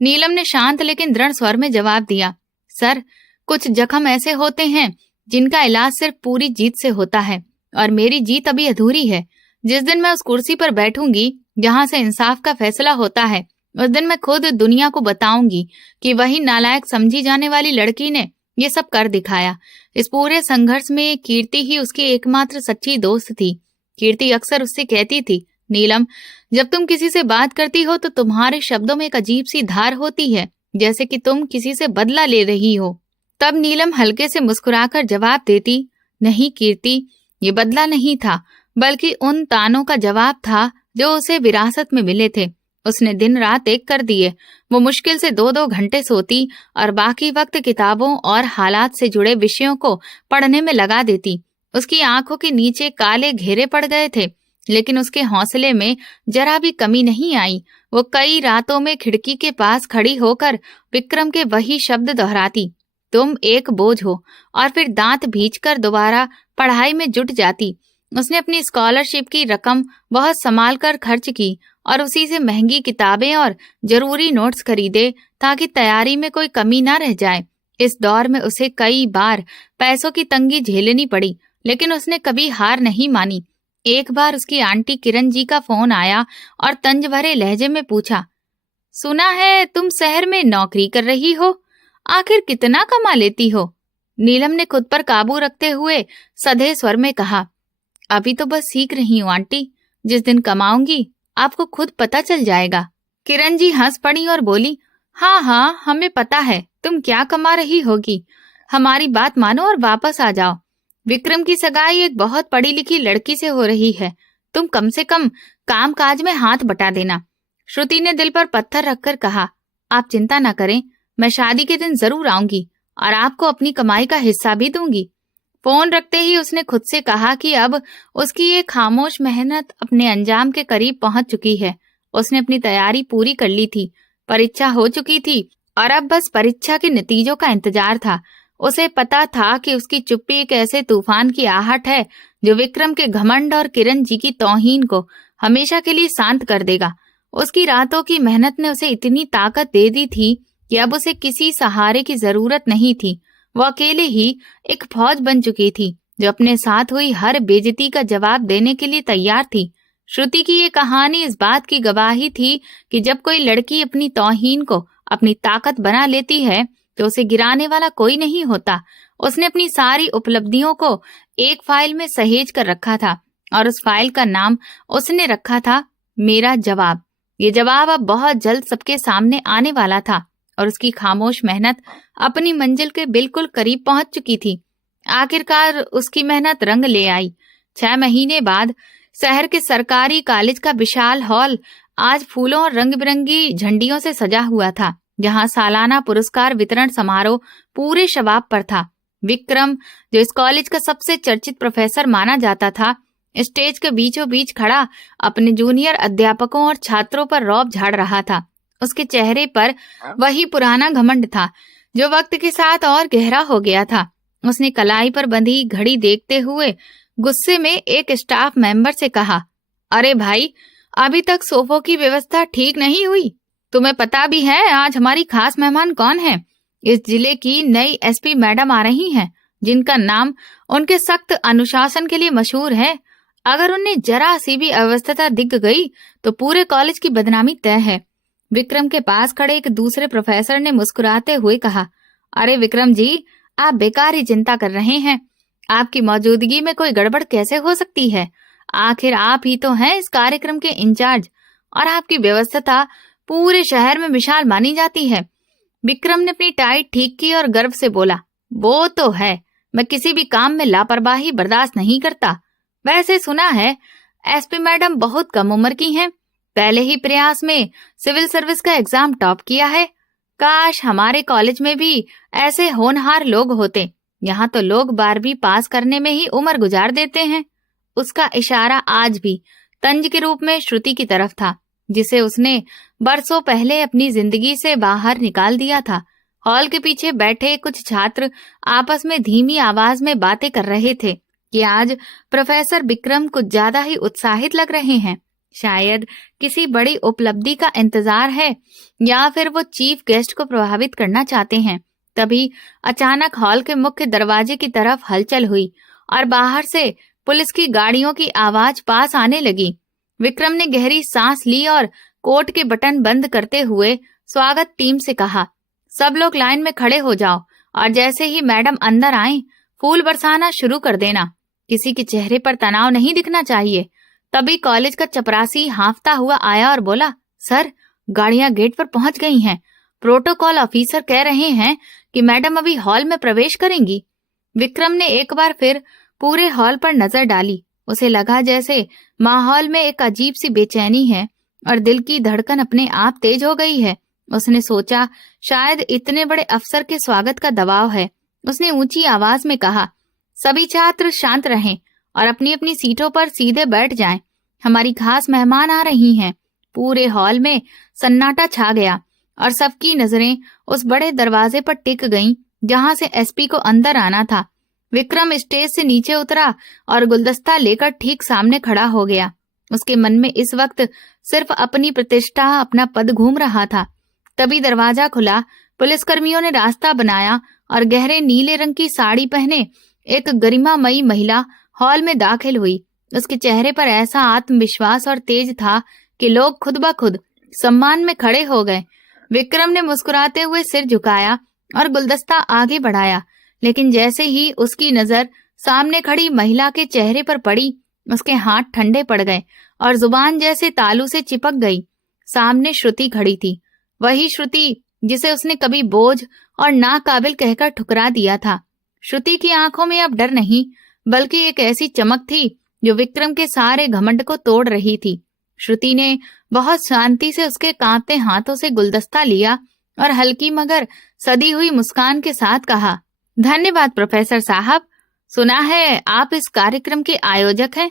नीलम ने शांत लेकिन दृढ़ स्वर में जवाब दिया, सर, कुछ जख्म ऐसे होते हैं जिनका इलाज सिर्फ पूरी जीत से होता है, और मेरी जीत अभी अधूरी है। जिस दिन मैं उस कुर्सी पर बैठूंगी जहां से इंसाफ का फैसला होता है, उस दिन मैं खुद दुनिया को बताऊंगी कि वही नालायक समझी जाने वाली लड़की ने ये सब कर दिखाया। इस पूरे संघर्ष में कीर्ति ही उसकी एकमात्र सच्ची दोस्त थी। कीर्ति अक्सर उससे कहती थी, नीलम, जब तुम किसी से बात करती हो तो तुम्हारे शब्दों में एक अजीब सी धार होती है, जैसे कि तुम किसी से बदला ले रही हो। तब नीलम हल्के से मुस्कुराकर जवाब देती, नहीं कीर्ति, ये बदला नहीं था, बल्कि उन तानों का जवाब था जो उसे विरासत में मिले थे। उसने दिन रात एक कर दिए। वो मुश्किल से 2-2 घंटे सोती और बाकी वक्त किताबों और हालात से जुड़े विषयों को पढ़ने में लगा देती। उसकी आंखों के नीचे काले घेरे पड़ गए थे, लेकिन उसके हौसले में जरा भी कमी नहीं आई। वो कई रातों में खिड़की के पास खड़ी होकर विक्रम के वही शब्द दोहराती, तुम एक बोझ हो, और फिर दांत भींचकर दोबारा पढ़ाई में जुट जाती। उसने अपनी स्कॉलरशिप की रकम बहुत संभाल कर खर्च की और उसी से महंगी किताबें और जरूरी नोट्स खरीदे ताकि तैयारी में कोई कमी ना रह जाए। इस दौर में उसे कई बार पैसों की तंगी झेलनी पड़ी, लेकिन उसने कभी हार नहीं मानी। एक बार उसकी आंटी किरण जी का फोन आया और तंज भरे लहजे में पूछा, सुना है तुम शहर में नौकरी कर रही हो, आखिर कितना कमा लेती हो? नीलम ने खुद पर काबू रखते हुए सधे स्वर में कहा, अभी तो बस सीख रही हूँ आंटी, जिस दिन कमाऊंगी आपको खुद पता चल जाएगा। किरण जी हंस पड़ी और बोली, हाँ हाँ, हमें पता है तुम क्या कमा रही होगी। हमारी बात मानो और वापस आ जाओ। विक्रम की सगाई एक बहुत पढ़ी लिखी लड़की से हो रही है, तुम कम से कम काम काज में हाथ बटा देना। श्रुति ने दिल पर पत्थर रखकर कहा, आप चिंता न करें, मैं शादी के दिन जरूर आऊंगी और आपको अपनी कमाई का हिस्सा भी दूंगी। फोन रखते ही उसने खुद से कहा कि अब उसकी ये खामोश मेहनत अपने अंजाम के करीब पहुंच चुकी है। उसने अपनी तैयारी पूरी कर ली थी, परीक्षा हो चुकी थी और अब बस परीक्षा के नतीजों का इंतजार था। उसे पता था कि उसकी चुप्पी एक ऐसे तूफान की आहट है जो विक्रम के घमंड और किरण जी की तौहीन को हमेशा के लिए शांत कर देगा। उसकी रातों की मेहनत ने उसे इतनी ताकत दे दी थी कि अब उसे किसी सहारे की जरूरत नहीं थी। वो अकेले ही एक फौज बन चुकी थी जो अपने साथ हुई हर बेइज्जती का जवाब देने के लिए तैयार थी। श्रुति की ये कहानी इस बात की गवाही थी कि जब कोई लड़की अपनी तौहीन को अपनी ताकत बना लेती है तो उसे गिराने वाला कोई नहीं होता। उसने अपनी सारी उपलब्धियों को एक फाइल में सहेज कर रखा था और उस फाइल का नाम उसने रखा था मेरा जवाब। ये जवाब अब बहुत जल्द सबके सामने आने वाला था और उसकी खामोश मेहनत अपनी मंजिल के बिल्कुल करीब पहुंच चुकी थी। आखिरकार उसकी मेहनत रंग ले आई। 6 महीने बाद शहर के सरकारी कॉलेज का विशाल हॉल आज फूलों और रंग बिरंगी झंडियों से सजा हुआ था। जहां सालाना पुरस्कार वितरण समारोह पूरे शबाब पर था। विक्रम, जो इस कॉलेज का सबसे चर्चित प्रोफेसर माना जाता था, स्टेज के बीचों बीच खड़ा अपने जूनियर अध्यापकों और छात्रों पर रौब झाड़ रहा था। उसके चेहरे पर वही पुराना घमंड था जो वक्त के साथ और गहरा हो गया था। उसने कलाई पर बंधी घड़ी देखते हुए गुस्से में एक स्टाफ मेंबर से कहा, अरे भाई, अभी तक सोफों की व्यवस्था ठीक नहीं हुई। तुम्हें पता भी है आज हमारी खास मेहमान कौन है? इस जिले की नई एसपी मैडम आ रही हैं, जिनका नाम उनके सख्त अनुशासन के लिए मशहूर है। अगर उन्हें जरा सी भी अव्यवस्था दिख गई तो पूरे कॉलेज की बदनामी तय है। विक्रम के पास खड़े एक दूसरे प्रोफेसर ने मुस्कुराते हुए कहा, अरे विक्रम जी, आप बेकार ही चिंता कर रहे हैं। आपकी मौजूदगी में कोई गड़बड़ कैसे हो सकती है? आखिर आप ही तो हैं इस कार्यक्रम के इंचार्ज और आपकी व्यवस्था पूरे शहर में मिसाल मानी जाती है। विक्रम ने अपनी टाई ठीक की और गर्व से बोला, वो तो है, मैं किसी भी काम में लापरवाही बर्दाश्त नहीं करता। वैसे सुना है एसपी मैडम बहुत कम उम्र की हैं, पहले ही प्रयास में सिविल सर्विस का एग्जाम टॉप किया है। काश हमारे कॉलेज में भी ऐसे होनहार लोग होते। यहाँ तो लोग 12वीं पास करने में ही उम्र गुजार देते हैं। उसका इशारा आज भी तंज के रूप में श्रुति की तरफ था, जिसे उसने बरसों पहले अपनी जिंदगी से बाहर निकाल दिया था। हॉल के पीछे बैठे कुछ छात्र आपस में धीमी आवाज में बातें कर रहे थे कि आज प्रोफेसर विक्रम कुछ ज्यादा ही उत्साहित लग रहे हैं। शायद किसी बड़ी उपलब्धि का इंतजार है या फिर वो चीफ गेस्ट को प्रभावित करना चाहते हैं। तभी अचानक हॉल के मुख्य दरवाजे की तरफ हलचल हुई और बाहर से पुलिस की गाड़ियों की आवाज पास आने लगी। विक्रम ने गहरी सांस ली और कोट के बटन बंद करते हुए स्वागत टीम से कहा, सब लोग लाइन में खड़े हो जाओ और जैसे ही मैडम अंदर आए फूल बरसाना शुरू कर देना। किसी के चेहरे पर तनाव नहीं दिखना चाहिए। तभी कॉलेज का चपरासी हांफता हुआ आया और बोला, सर, गाड़ियां गेट पर पहुंच गई हैं। प्रोटोकॉल ऑफिसर कह रहे हैं कि मैडम अभी हॉल में प्रवेश करेंगी। विक्रम ने एक बार फिर पूरे हॉल पर नजर डाली। उसे लगा जैसे माहौल में एक अजीब सी बेचैनी है और दिल की धड़कन अपने आप तेज हो गई है। उसने सोचा शायद इतने बड़े अफसर के स्वागत का दबाव है। उसने ऊंची आवाज में कहा, सभी छात्र शांत रहें और अपनी अपनी सीटों पर सीधे बैठ जाएं। हमारी खास मेहमान आ रही हैं। पूरे हॉल में सन्नाटा छा गया और सबकी नजरें उस बड़े दरवाजे पर टिक गईं जहां से एसपी को अंदर आना था। विक्रम स्टेज से नीचे उतरा और गुलदस्ता लेकर ठीक सामने खड़ा हो गया। उसके मन में इस वक्त सिर्फ अपनी प्रतिष्ठा, अपना पद घूम रहा था। तभी दरवाजा खुला, पुलिसकर्मियों ने रास्ता बनाया और गहरे नीले रंग की साड़ी पहने एक गरिमामयी महिला हॉल में दाखिल हुई। उसके चेहरे पर ऐसा आत्मविश्वास और तेज था कि लोग खुद ब खुद सम्मान में खड़े हो गए। विक्रम ने मुस्कुराते हुए सिर झुकाया और गुलदस्ता आगे बढ़ाया, लेकिन जैसे ही उसकी नजर सामने खड़ी महिला के चेहरे पर पड़ी, उसके हाथ ठंडे पड़ गए और जुबान जैसे तालू से चिपक गई। सामने श्रुति खड़ी थी, वही श्रुति जिसे उसने कभी बोझ और नाकाबिल कहकर ठुकरा दिया था। श्रुति की आंखों में अब डर नहीं, बल्कि एक ऐसी चमक थी जो विक्रम के सारे घमंड को तोड़ रही थी। श्रुति ने बहुत शांति से उसके कांपते हाथों से गुलदस्ता लिया और हल्की मगर सदी हुई मुस्कान के साथ कहा, धन्यवाद प्रोफेसर साहब। सुना है आप इस कार्यक्रम के आयोजक हैं।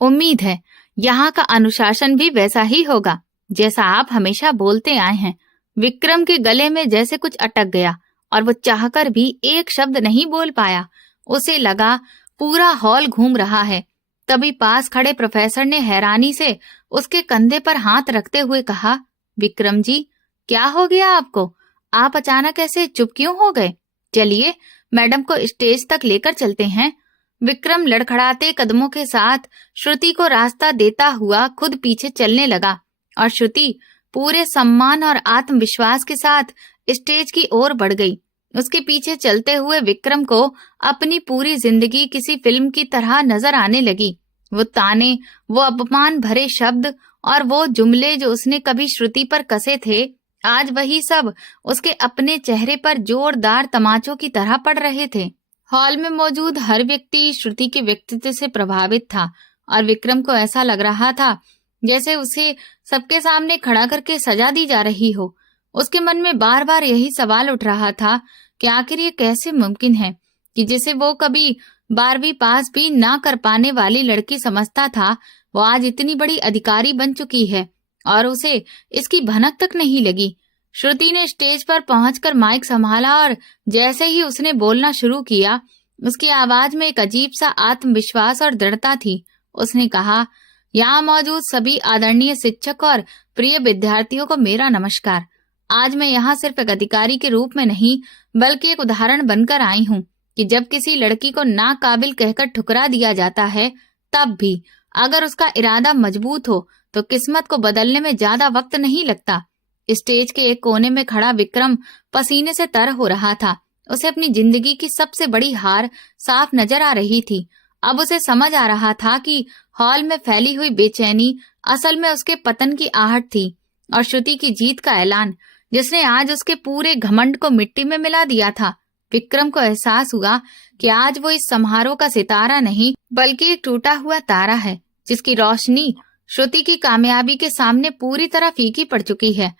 उम्मीद है यहाँ का अनुशासन भी वैसा ही होगा जैसा आप हमेशा बोलते आए हैं। विक्रम के गले में जैसे कुछ अटक गया और वो चाहकर भी एक शब्द नहीं बोल पाया। उसे लगा पूरा हॉल घूम रहा है। तभी पास खड़े प्रोफेसर ने हैरानी से उसके कंधे पर हाथ रखते हुए कहा, विक्रम जी, क्या हो गया आपको? आप अचानक ऐसे चुप क्यों हो गए? चलिए मैडम को स्टेज तक लेकर चलते हैं। विक्रम लड़खड़ाते कदमों के साथ श्रुति को रास्ता देता हुआ खुद पीछे चलने लगा और श्रुति पूरे सम्मान और आत्मविश्वास के साथ स्टेज की ओर बढ़ गई। उसके पीछे चलते हुए विक्रम को अपनी पूरी जिंदगी किसी फिल्म की तरह नजर आने लगी। वो ताने, वो अपमान भरे शब्द और वो जुमले जो उसने कभी श्रुति पर कसे थे, आज वही सब उसके अपने चेहरे पर जोरदार तमाचों की तरह पड़ रहे थे। हॉल में मौजूद हर व्यक्ति श्रुति के व्यक्तित्व से प्रभावित था और विक्रम को ऐसा लग रहा था जैसे उसे सबके सामने खड़ा करके सजा दी जा रही हो। उसके मन में बार बार यही सवाल उठ रहा था कि आखिर ये कैसे मुमकिन है कि जिसे वो कभी 12वीं पास भी ना कर पाने वाली लड़की समझता था, वो आज इतनी बड़ी अधिकारी बन चुकी है और उसे इसकी भनक तक नहीं लगी। श्रुति ने स्टेज पर पहुंचकर माइक संभाला और जैसे ही उसने बोलना शुरू किया, उसकी आवाज में एक अजीब सा आत्मविश्वास और दृढ़ता थी। उसने कहा, यहाँ मौजूद सभी आदरणीय शिक्षक और प्रिय विद्यार्थियों को मेरा नमस्कार। आज मैं यहाँ सिर्फ एक अधिकारी के रूप में नहीं बल्कि एक उदाहरण बनकर आई हूँ कि जब किसी लड़की को नाकाबिल कहकर ठुकरा दिया जाता है, तब भी अगर उसका इरादा मजबूत हो तो किस्मत को बदलने में ज्यादा वक्त नहीं लगता। स्टेज के एक कोने में खड़ा विक्रम पसीने से तर हो रहा था। उसे अपनी जिंदगी की सबसे बड़ी हार साफ नजर आ रही थी। अब उसे समझ आ रहा था कि हॉल में फैली हुई बेचैनी असल में उसके पतन की आहट थी और श्रुति की जीत का ऐलान, जिसने आज उसके पूरे घमंड को मिट्टी में मिला दिया था। विक्रम को एहसास हुआ कि आज वो इस समारोह का सितारा नहीं बल्कि एक टूटा हुआ तारा है, जिसकी रोशनी श्रुति की कामयाबी के सामने पूरी तरह फीकी पड़ चुकी है।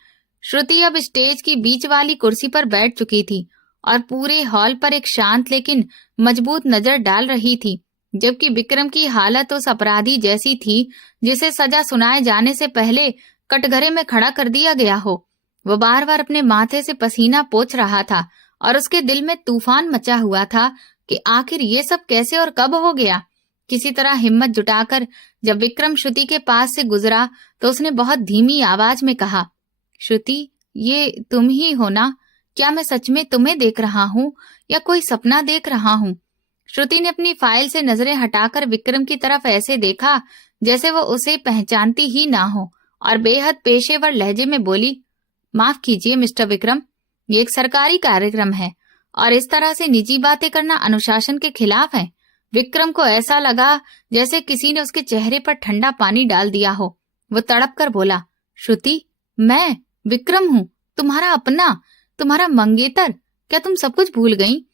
श्रुति अब स्टेज की बीच वाली कुर्सी पर बैठ चुकी थी और पूरे हॉल पर एक शांत लेकिन मजबूत नजर डाल रही थी, जबकि विक्रम की हालत उस अपराधी जैसी थी जिसे सजा सुनाए जाने से पहले कटघरे में खड़ा कर दिया गया हो। वो बार बार अपने माथे से पसीना पोंछ रहा था और उसके दिल में तूफान मचा हुआ था कि आखिर ये सब कैसे और कब हो गया। किसी तरह हिम्मत जुटाकर जब विक्रम श्रुति के पास से गुजरा तो उसने बहुत धीमी आवाज में कहा, श्रुति, ये तुम ही हो ना? क्या मैं सच में तुम्हें देख रहा हूँ या कोई सपना देख रहा हूँ? श्रुति ने अपनी फाइल से नजरें हटाकर विक्रम की तरफ ऐसे देखा जैसे वो उसे पहचानती ही ना हो और बेहद पेशेवर लहजे में बोली, माफ कीजिए मिस्टर विक्रम, ये एक सरकारी कार्यक्रम है और इस तरह से निजी बातें करना अनुशासन के खिलाफ है। विक्रम को ऐसा लगा जैसे किसी ने उसके चेहरे पर ठंडा पानी डाल दिया हो। वो तड़प कर बोला, श्रुति, मैं विक्रम हूँ, तुम्हारा अपना, तुम्हारा मंगेतर। क्या तुम सब कुछ भूल गई?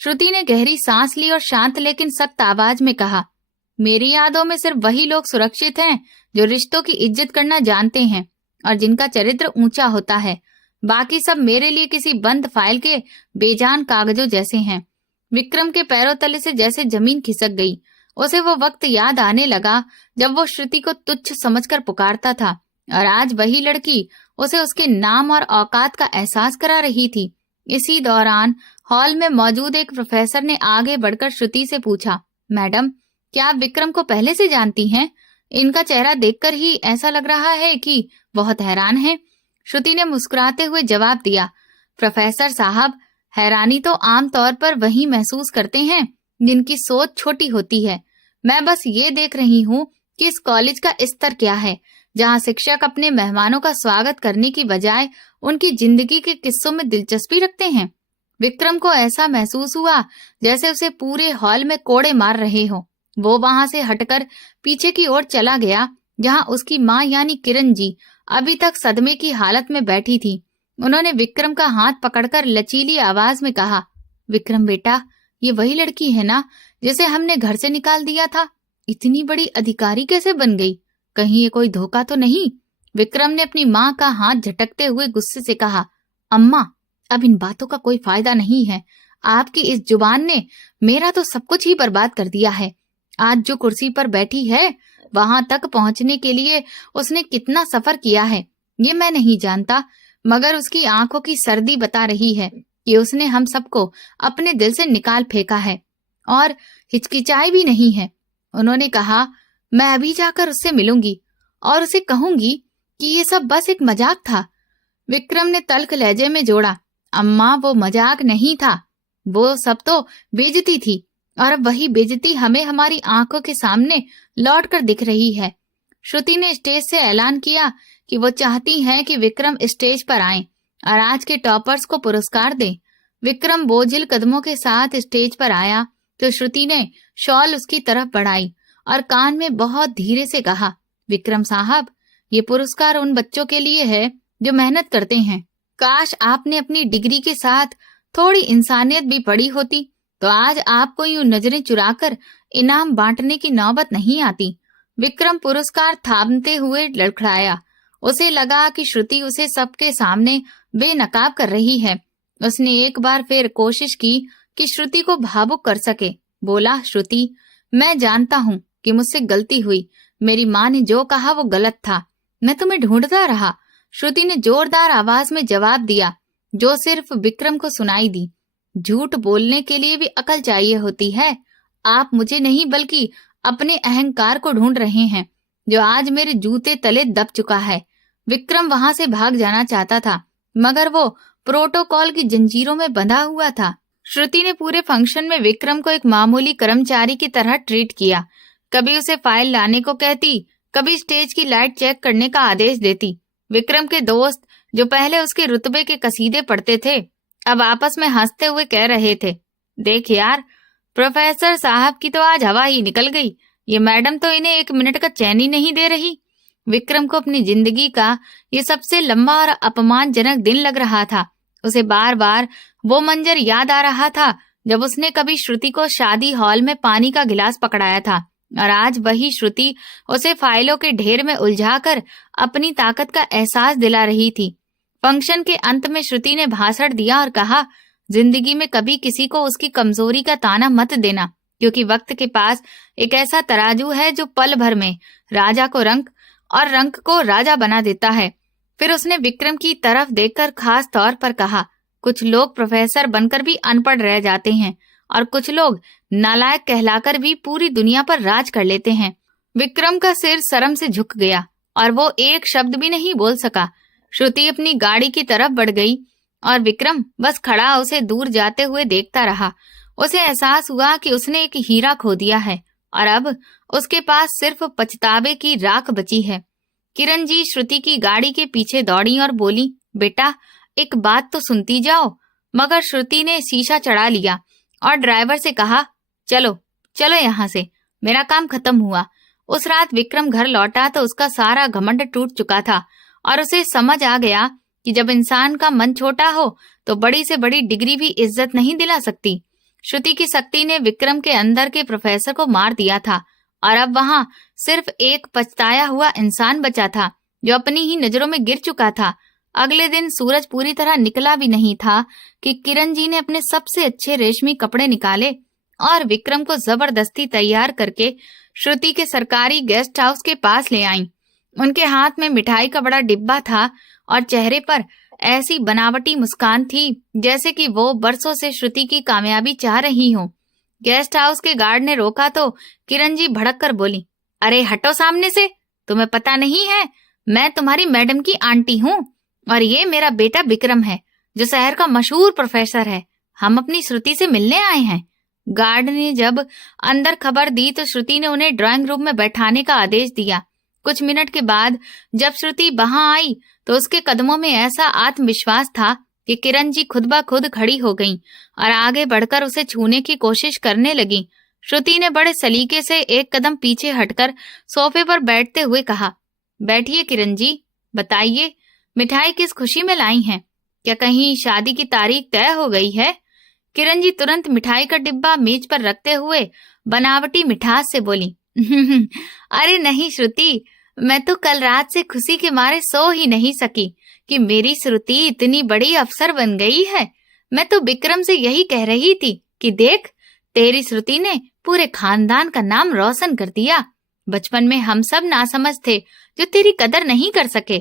श्रुति ने गहरी सांस ली और शांत लेकिन सख्त आवाज में कहा, मेरी यादों में सिर्फ वही लोग सुरक्षित हैं जो रिश्तों की इज्जत करना जानते हैं और जिनका चरित्र ऊंचा होता है। बाकी सब मेरे लिए किसी बंद फाइल के बेजान कागजों जैसे हैं। विक्रम के पैरों तले से जैसे जमीन खिसक गई। उसे वो वक्त याद आने लगा जब वो श्रुति को तुच्छ समझकर पुकारता था और आज वही लड़की उसे उसके नाम और औकात का एहसास करा रही थी। इसी दौरान हॉल में मौजूद एक प्रोफेसर ने आगे बढ़कर श्रुति से पूछा, मैडम, क्या आप विक्रम को पहले से जानती हैं? इनका चेहरा देखकर ही ऐसा लग रहा है कि बहुत हैरान है। श्रुति ने मुस्कुराते हुए जवाब दिया, प्रोफेसर साहब, हैरानी तो आमतौर पर वही महसूस करते हैं जिनकी सोच छोटी होती है। मैं बस ये देख रही हूँ कि इस कॉलेज का स्तर क्या है, जहाँ शिक्षक अपने मेहमानों का स्वागत करने की बजाय उनकी जिंदगी के किस्सों में दिलचस्पी रखते हैं। विक्रम को ऐसा महसूस हुआ जैसे उसे पूरे हॉल में कोड़े मार रहे हो। वो वहां से हटकर पीछे की ओर चला गया, जहाँ उसकी माँ यानी किरण जी अभी तक सदमे की हालत में बैठी थी। उन्होंने विक्रम का हाथ पकड़कर लचीली आवाज में कहा, विक्रम बेटा, ये वही लड़की है ना जिसे हमने घर से निकाल दिया था? इतनी बड़ी अधिकारी कैसे बन गई? कहीं ये कोई धोखा तो नहीं? विक्रम ने अपनी माँ का हाथ झटकते हुए गुस्से से कहा, अम्मा, अब इन बातों का कोई फायदा नहीं है। आपकी इस जुबान ने मेरा तो सब कुछ ही बर्बाद कर दिया है। आज जो कुर्सी पर बैठी है, वहां तक पहुंचने के लिए उसने कितना सफर किया है ये मैं नहीं जानता, मगर उसकी आंखों की सर्दी बता रही है कि उसने हम सबको अपने दिल से निकाल फेंका है और हिचकिचाई भी नहीं है। उन्होंने कहा, मैं अभी जाकर उससे मिलूंगी और उसे कहूंगी कि ये सब बस एक मजाक था। विक्रम ने तल्ख लहजे में जोड़ा, अम्मा, वो मजाक नहीं था, वो सब तो बेइज्जती थी और अब वही बेइज्जती हमें हमारी आंखों के सामने लौट कर दिख रही है। श्रुति ने स्टेज से ऐलान किया कि वो चाहती हैं कि विक्रम स्टेज पर आएं और आज के टॉपर्स को पुरस्कार दें। विक्रम बोझिल कदमों के साथ स्टेज पर आया तो श्रुति ने शॉल उसकी तरफ बढ़ाई और कान में बहुत धीरे से कहा, विक्रम साहब, ये पुरस्कार उन बच्चों के लिए है जो मेहनत करते हैं। काश आपने अपनी डिग्री के साथ थोड़ी इंसानियत भी पढ़ी होती तो आज आपको यूं नजरें चुराकर इनाम बांटने की नौबत नहीं आती। विक्रम पुरस्कार थामते हुए लड़खड़ाया। उसे लगा कि श्रुति उसे सबके सामने बेनकाब कर रही है। उसने एक बार फिर कोशिश की कि श्रुति को भावुक कर सके। बोला, श्रुति, मैं जानता हूँ कि मुझसे गलती हुई। मेरी माँ ने जो कहा वो गलत था। मैं तुम्हें ढूंढता रहा। श्रुति ने जोरदार आवाज में जवाब दिया, जो सिर्फ विक्रम को सुनाई दी। झूठ बोलने के लिए भी अकल चाहिए होती है। आप मुझे नहीं बल्कि अपने अहंकार को ढूंढ रहे हैं, जो आज मेरे जूते तले दब चुका है। विक्रम वहां से भाग जाना चाहता था, मगर वो प्रोटोकॉल की जंजीरों में बंधा हुआ था। श्रुति ने पूरे फंक्शन में विक्रम को एक मामूली कर्मचारी की तरह ट्रीट किया। कभी उसे फाइल लाने को कहती, कभी स्टेज की लाइट चेक करने का आदेश देती। विक्रम के दोस्त, जो पहले उसके रुतबे के कसीदे पढ़ते थे, अब आपस में हंसते हुए कह रहे थे, देख यार, प्रोफेसर साहब की तो आज हवा ही निकल गई। ये मैडम तो इन्हें 1 मिनट का चैन ही नहीं दे रही। विक्रम को अपनी जिंदगी का ये सबसे लंबा और अपमानजनक दिन लग रहा था। उसे बार बार वो मंजर याद आ रहा था जब उसने कभी श्रुति को शादी हॉल में पानी का गिलास पकड़ाया था, और आज वही श्रुति उसे फाइलों के ढेर में उलझाकर अपनी ताकत का एहसास दिला रही थी। फंक्शन के अंत में श्रुति ने भाषण दिया और कहा, जिंदगी में कभी किसी को उसकी कमजोरी का ताना मत देना, क्योंकि वक्त के पास एक ऐसा तराजू है जो पल भर में राजा को रंक और रंक को राजा बना देता है। फिर उसने विक्रम की तरफ देखकर खास तौर पर कहा, कुछ लोग प्रोफेसर बनकर भी अनपढ़ रह जाते हैं और कुछ लोग नालायक कहलाकर भी पूरी दुनिया पर राज कर लेते हैं। विक्रम का सिर शर्म से झुक गया और वो एक शब्द भी नहीं बोल सका। श्रुति अपनी गाड़ी की तरफ बढ़ गई और विक्रम बस खड़ा उसे दूर जाते हुए देखता रहा। उसे एहसास हुआ कि उसने एक हीरा खो दिया है और अब उसके पास सिर्फ पछतावे की राख बची है। किरण जी श्रुति की गाड़ी के पीछे दौड़ी और बोली, बेटा एक बात तो सुनती जाओ। मगर श्रुति ने शीशा चढ़ा लिया और ड्राइवर से कहा, चलो चलो यहाँ से, मेरा काम खत्म हुआ। उस रात विक्रम घर लौटा तो उसका सारा घमंड टूट चुका था और उसे समझ आ गया कि जब इंसान का मन छोटा हो तो बड़ी से बड़ी डिग्री भी इज्जत नहीं दिला सकती। श्रुति की शक्ति ने विक्रम के अंदर के प्रोफेसर को मार दिया था और अब वहां सिर्फ एक पछताया हुआ इंसान बचा था, जो अपनी ही नजरों में गिर चुका था। अगले दिन सूरज पूरी तरह निकला भी नहीं था कि किरण जी ने अपने सबसे अच्छे रेशमी कपड़े निकाले और विक्रम को जबरदस्ती तैयार करके श्रुति के सरकारी गेस्ट हाउस के पास ले आईं। उनके हाथ में मिठाई का बड़ा डिब्बा था और चेहरे पर ऐसी बनावटी मुस्कान थी जैसे कि वो बरसों से श्रुति की कामयाबी चाह रही हो। गेस्ट हाउस के गार्ड ने रोका तो किरण जी भड़क कर बोली, अरे हटो सामने से, तुम्हें पता नहीं है मैं तुम्हारी मैडम की आंटी हूँ और ये मेरा बेटा विक्रम है, जो शहर का मशहूर प्रोफेसर है। हम अपनी श्रुति से मिलने आए हैं। गार्ड ने जब अंदर खबर दी तो श्रुति ने उन्हें ड्राइंग रूम में बैठाने का आदेश दिया। कुछ मिनट के बाद जब श्रुति वहां आई तो उसके कदमों में ऐसा आत्मविश्वास था कि किरण जी खुद ब खुद खड़ी हो गईं और आगे बढ़कर उसे छूने की कोशिश करने लगी। श्रुति ने बड़े सलीके से एक कदम पीछे हटकर सोफे पर बैठते हुए कहा, बैठिए किरण जी, बताइए मिठाई किस खुशी में लाई हैं? क्या कहीं शादी की तारीख तय हो गई है? किरण जी तुरंत मिठाई का डिब्बा मेज पर रखते हुए बनावटी मिठास से बोली, अरे नहीं श्रुति, मैं तो कल रात से खुशी के मारे सो ही नहीं सकी कि मेरी श्रुति इतनी बड़ी अफसर बन गई है। मैं तो विक्रम से यही कह रही थी कि देख, तेरी श्रुति ने पूरे खानदान का नाम रोशन कर दिया। बचपन में हम सब नासमझ थे जो तेरी कदर नहीं कर सके।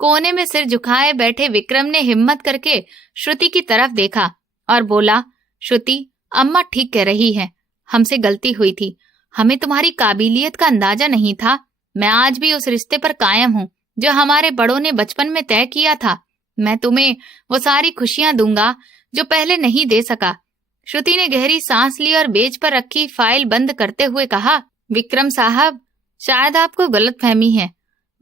कोने में सिर झुकाए बैठे विक्रम ने हिम्मत करके श्रुति की तरफ देखा और बोला, श्रुति, अम्मा ठीक कह रही है, हमसे गलती हुई थी। हमें तुम्हारी काबिलियत का अंदाजा नहीं था। मैं आज भी उस रिश्ते पर कायम हूँ जो हमारे बड़ों ने बचपन में तय किया था। मैं तुम्हें वो सारी खुशियां दूंगा जो पहले नहीं दे सका। श्रुति ने गहरी सांस ली और मेज पर रखी फाइल बंद करते हुए कहा, विक्रम साहब, शायद आपको गलतफहमी है।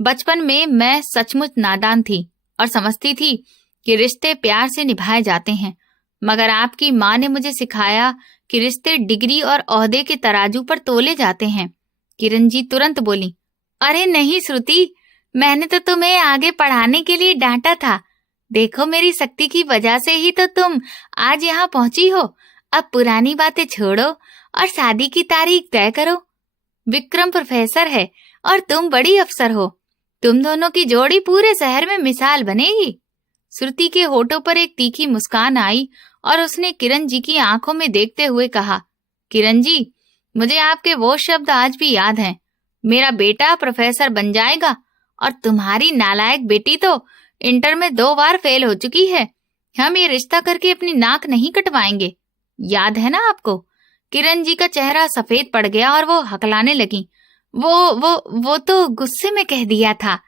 बचपन में मैं सचमुच नादान थी और समझती थी कि रिश्ते प्यार से निभाए जाते हैं, मगर आपकी माँ ने मुझे सिखाया कि रिश्ते डिग्री और ओहदे के तराजू पर तोले जाते हैं। किरण जी तुरंत बोली, अरे नहीं श्रुति, मैंने तो तुम्हें आगे पढ़ाने के लिए डांटा था। देखो, मेरी शक्ति की वजह से ही तो तुम आज यहाँ पहुंची हो। अब पुरानी बातें छोड़ो और शादी की तारीख तय करो। विक्रम प्रोफेसर है और तुम बड़ी अफसर हो। तुम दोनों की जोड़ी पूरे शहर में मिसाल बनेगी। श्रुति के होठों पर एक तीखी मुस्कान आई और उसने किरण जी की आंखों में देखते हुए कहा, किरण जी, मुझे आपके वो शब्द आज भी याद हैं। मेरा बेटा प्रोफेसर बन जाएगा और तुम्हारी नालायक बेटी तो इंटर में 2 बार फेल हो चुकी है। हम ये रिश्ता करके अपनी नाक नहीं कटवाएंगे, याद है ना आपको? किरण जी का चेहरा सफेद पड़ गया और वो हकलाने लगी। वो तो गुस्से में कह दिया था।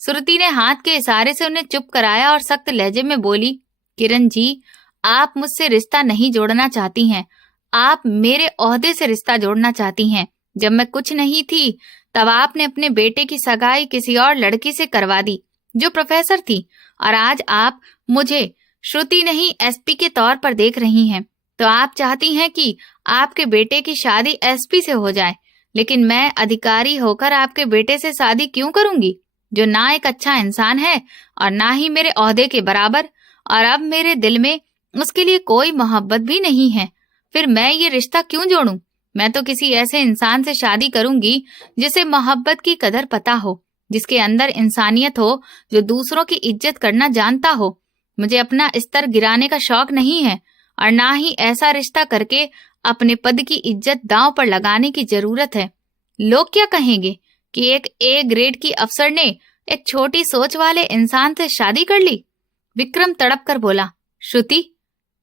श्रुति ने हाथ के इशारे से उन्हें चुप कराया और सख्त लहजे में बोली, किरण जी, आप मुझसे रिश्ता नहीं जोड़ना चाहती हैं, आप मेरे ओहदे से रिश्ता जोड़ना चाहती हैं। जब मैं कुछ नहीं थी तब आपने अपने बेटे की सगाई किसी और लड़की से करवा दी जो प्रोफेसर थी, और आज आप मुझे श्रुति नहीं एसपी के तौर पर देख रही हैं। तो आप चाहती हैं कि आपके बेटे की शादी एसपी से हो जाए, लेकिन मैं अधिकारी होकर आपके बेटे से शादी क्यों करूंगी, जो ना एक अच्छा इंसान है और ना ही मेरे ओहदे के बराबर, और अब मेरे दिल में उसके लिए कोई मोहब्बत भी नहीं है। फिर मैं ये रिश्ता क्यों जोड़ूं? मैं तो किसी ऐसे इंसान से शादी करूंगी जिसे मोहब्बत की कदर पता हो, जिसके अंदर इंसानियत हो, जो दूसरों की इज्जत करना जानता हो। मुझे अपना स्तर गिराने का शौक नहीं है और ना ही ऐसा रिश्ता करके अपने पद की इज्जत दांव पर लगाने की जरूरत है। लोग क्या कहेंगे कि एक ए ग्रेड की अफसर ने एक छोटी सोच वाले इंसान से शादी कर ली? विक्रम तड़प कर बोला, श्रुति,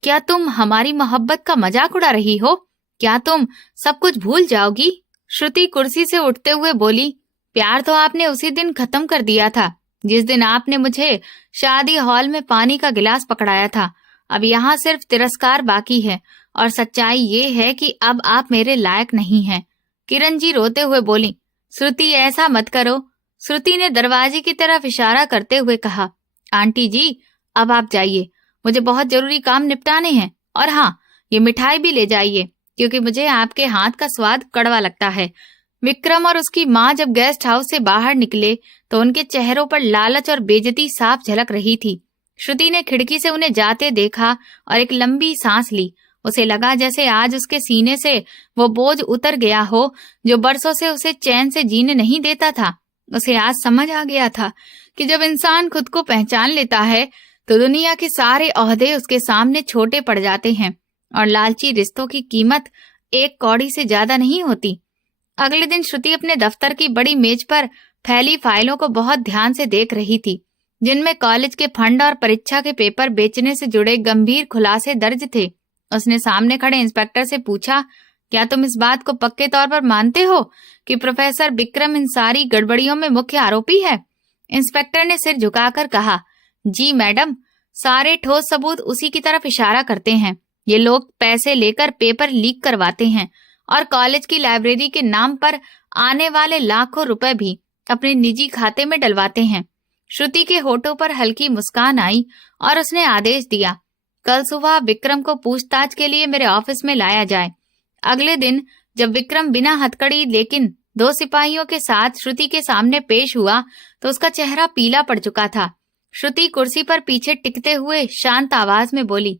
क्या तुम हमारी मोहब्बत का मजाक उड़ा रही हो? क्या तुम सब कुछ भूल जाओगी? श्रुति कुर्सी से उठते हुए बोली, प्यार तो आपने उसी दिन खत्म कर दिया था जिस दिन आपने मुझे शादी हॉल में पानी का गिलास पकड़ाया था। अब यहाँ सिर्फ तिरस्कार बाकी है, और सच्चाई ये है कि अब आप मेरे लायक नहीं हैं। किरण जी रोते हुए बोली, श्रुति, ऐसा मत करो। श्रुति ने दरवाजे की तरफ इशारा करते हुए कहा, आंटी जी, अब आप जाइए, मुझे बहुत जरूरी काम निपटाने हैं। और हाँ, ये मिठाई भी ले जाइए, क्योंकि मुझे आपके हाथ का स्वाद कड़वा लगता है। विक्रम और उसकी माँ जब गेस्ट हाउस से बाहर निकले तो उनके चेहरों पर लालच और बेइज्जती साफ झलक रही थी। श्रुति ने खिड़की से उन्हें जाते देखा और एक लंबी सांस ली। उसे लगा जैसे आज उसके सीने से वो बोझ उतर गया हो जो बरसों से उसे चैन से जीने नहीं देता था। उसे आज समझ आ गया था कि जब इंसान खुद को पहचान लेता है तो दुनिया के सारे ओहदे उसके सामने छोटे पड़ जाते हैं, और लालची रिश्तों की कीमत एक कौड़ी से ज्यादा नहीं होती। अगले दिन श्रुति अपने दफ्तर की बड़ी मेज पर फैली फाइलों को बहुत ध्यान से देख रही थी, जिनमें कॉलेज के फंड और परीक्षा के पेपर बेचने से जुड़े गंभीर खुलासे दर्ज थे। उसने सामने खड़े इंस्पेक्टर से पूछा, क्या तुम इस बात को पक्के तौर पर मानते हो कि प्रोफेसर विक्रम इन सारी गड़बड़ियों में मुख्य आरोपी है? इंस्पेक्टर ने सिर झुकाकर कहा, जी मैडम, सारे ठोस सबूत उसी की तरफ इशारा करते हैं। ये लोग पैसे लेकर पेपर लीक करवाते हैं और कॉलेज की लाइब्रेरी के नाम पर आने वाले लाखों रुपए भी अपने निजी खाते में डलवाते हैं। श्रुति के होठों पर हल्की मुस्कान आई और उसने आदेश दिया, कल सुबह विक्रम को पूछताछ के लिए मेरे ऑफिस में लाया जाए। अगले दिन जब विक्रम बिना हथकड़ी लेकिन 2 सिपाहियों के साथ श्रुति के सामने पेश हुआ तो उसका चेहरा पीला पड़ चुका था। श्रुति कुर्सी पर पीछे टिकते हुए शांत आवाज में बोली,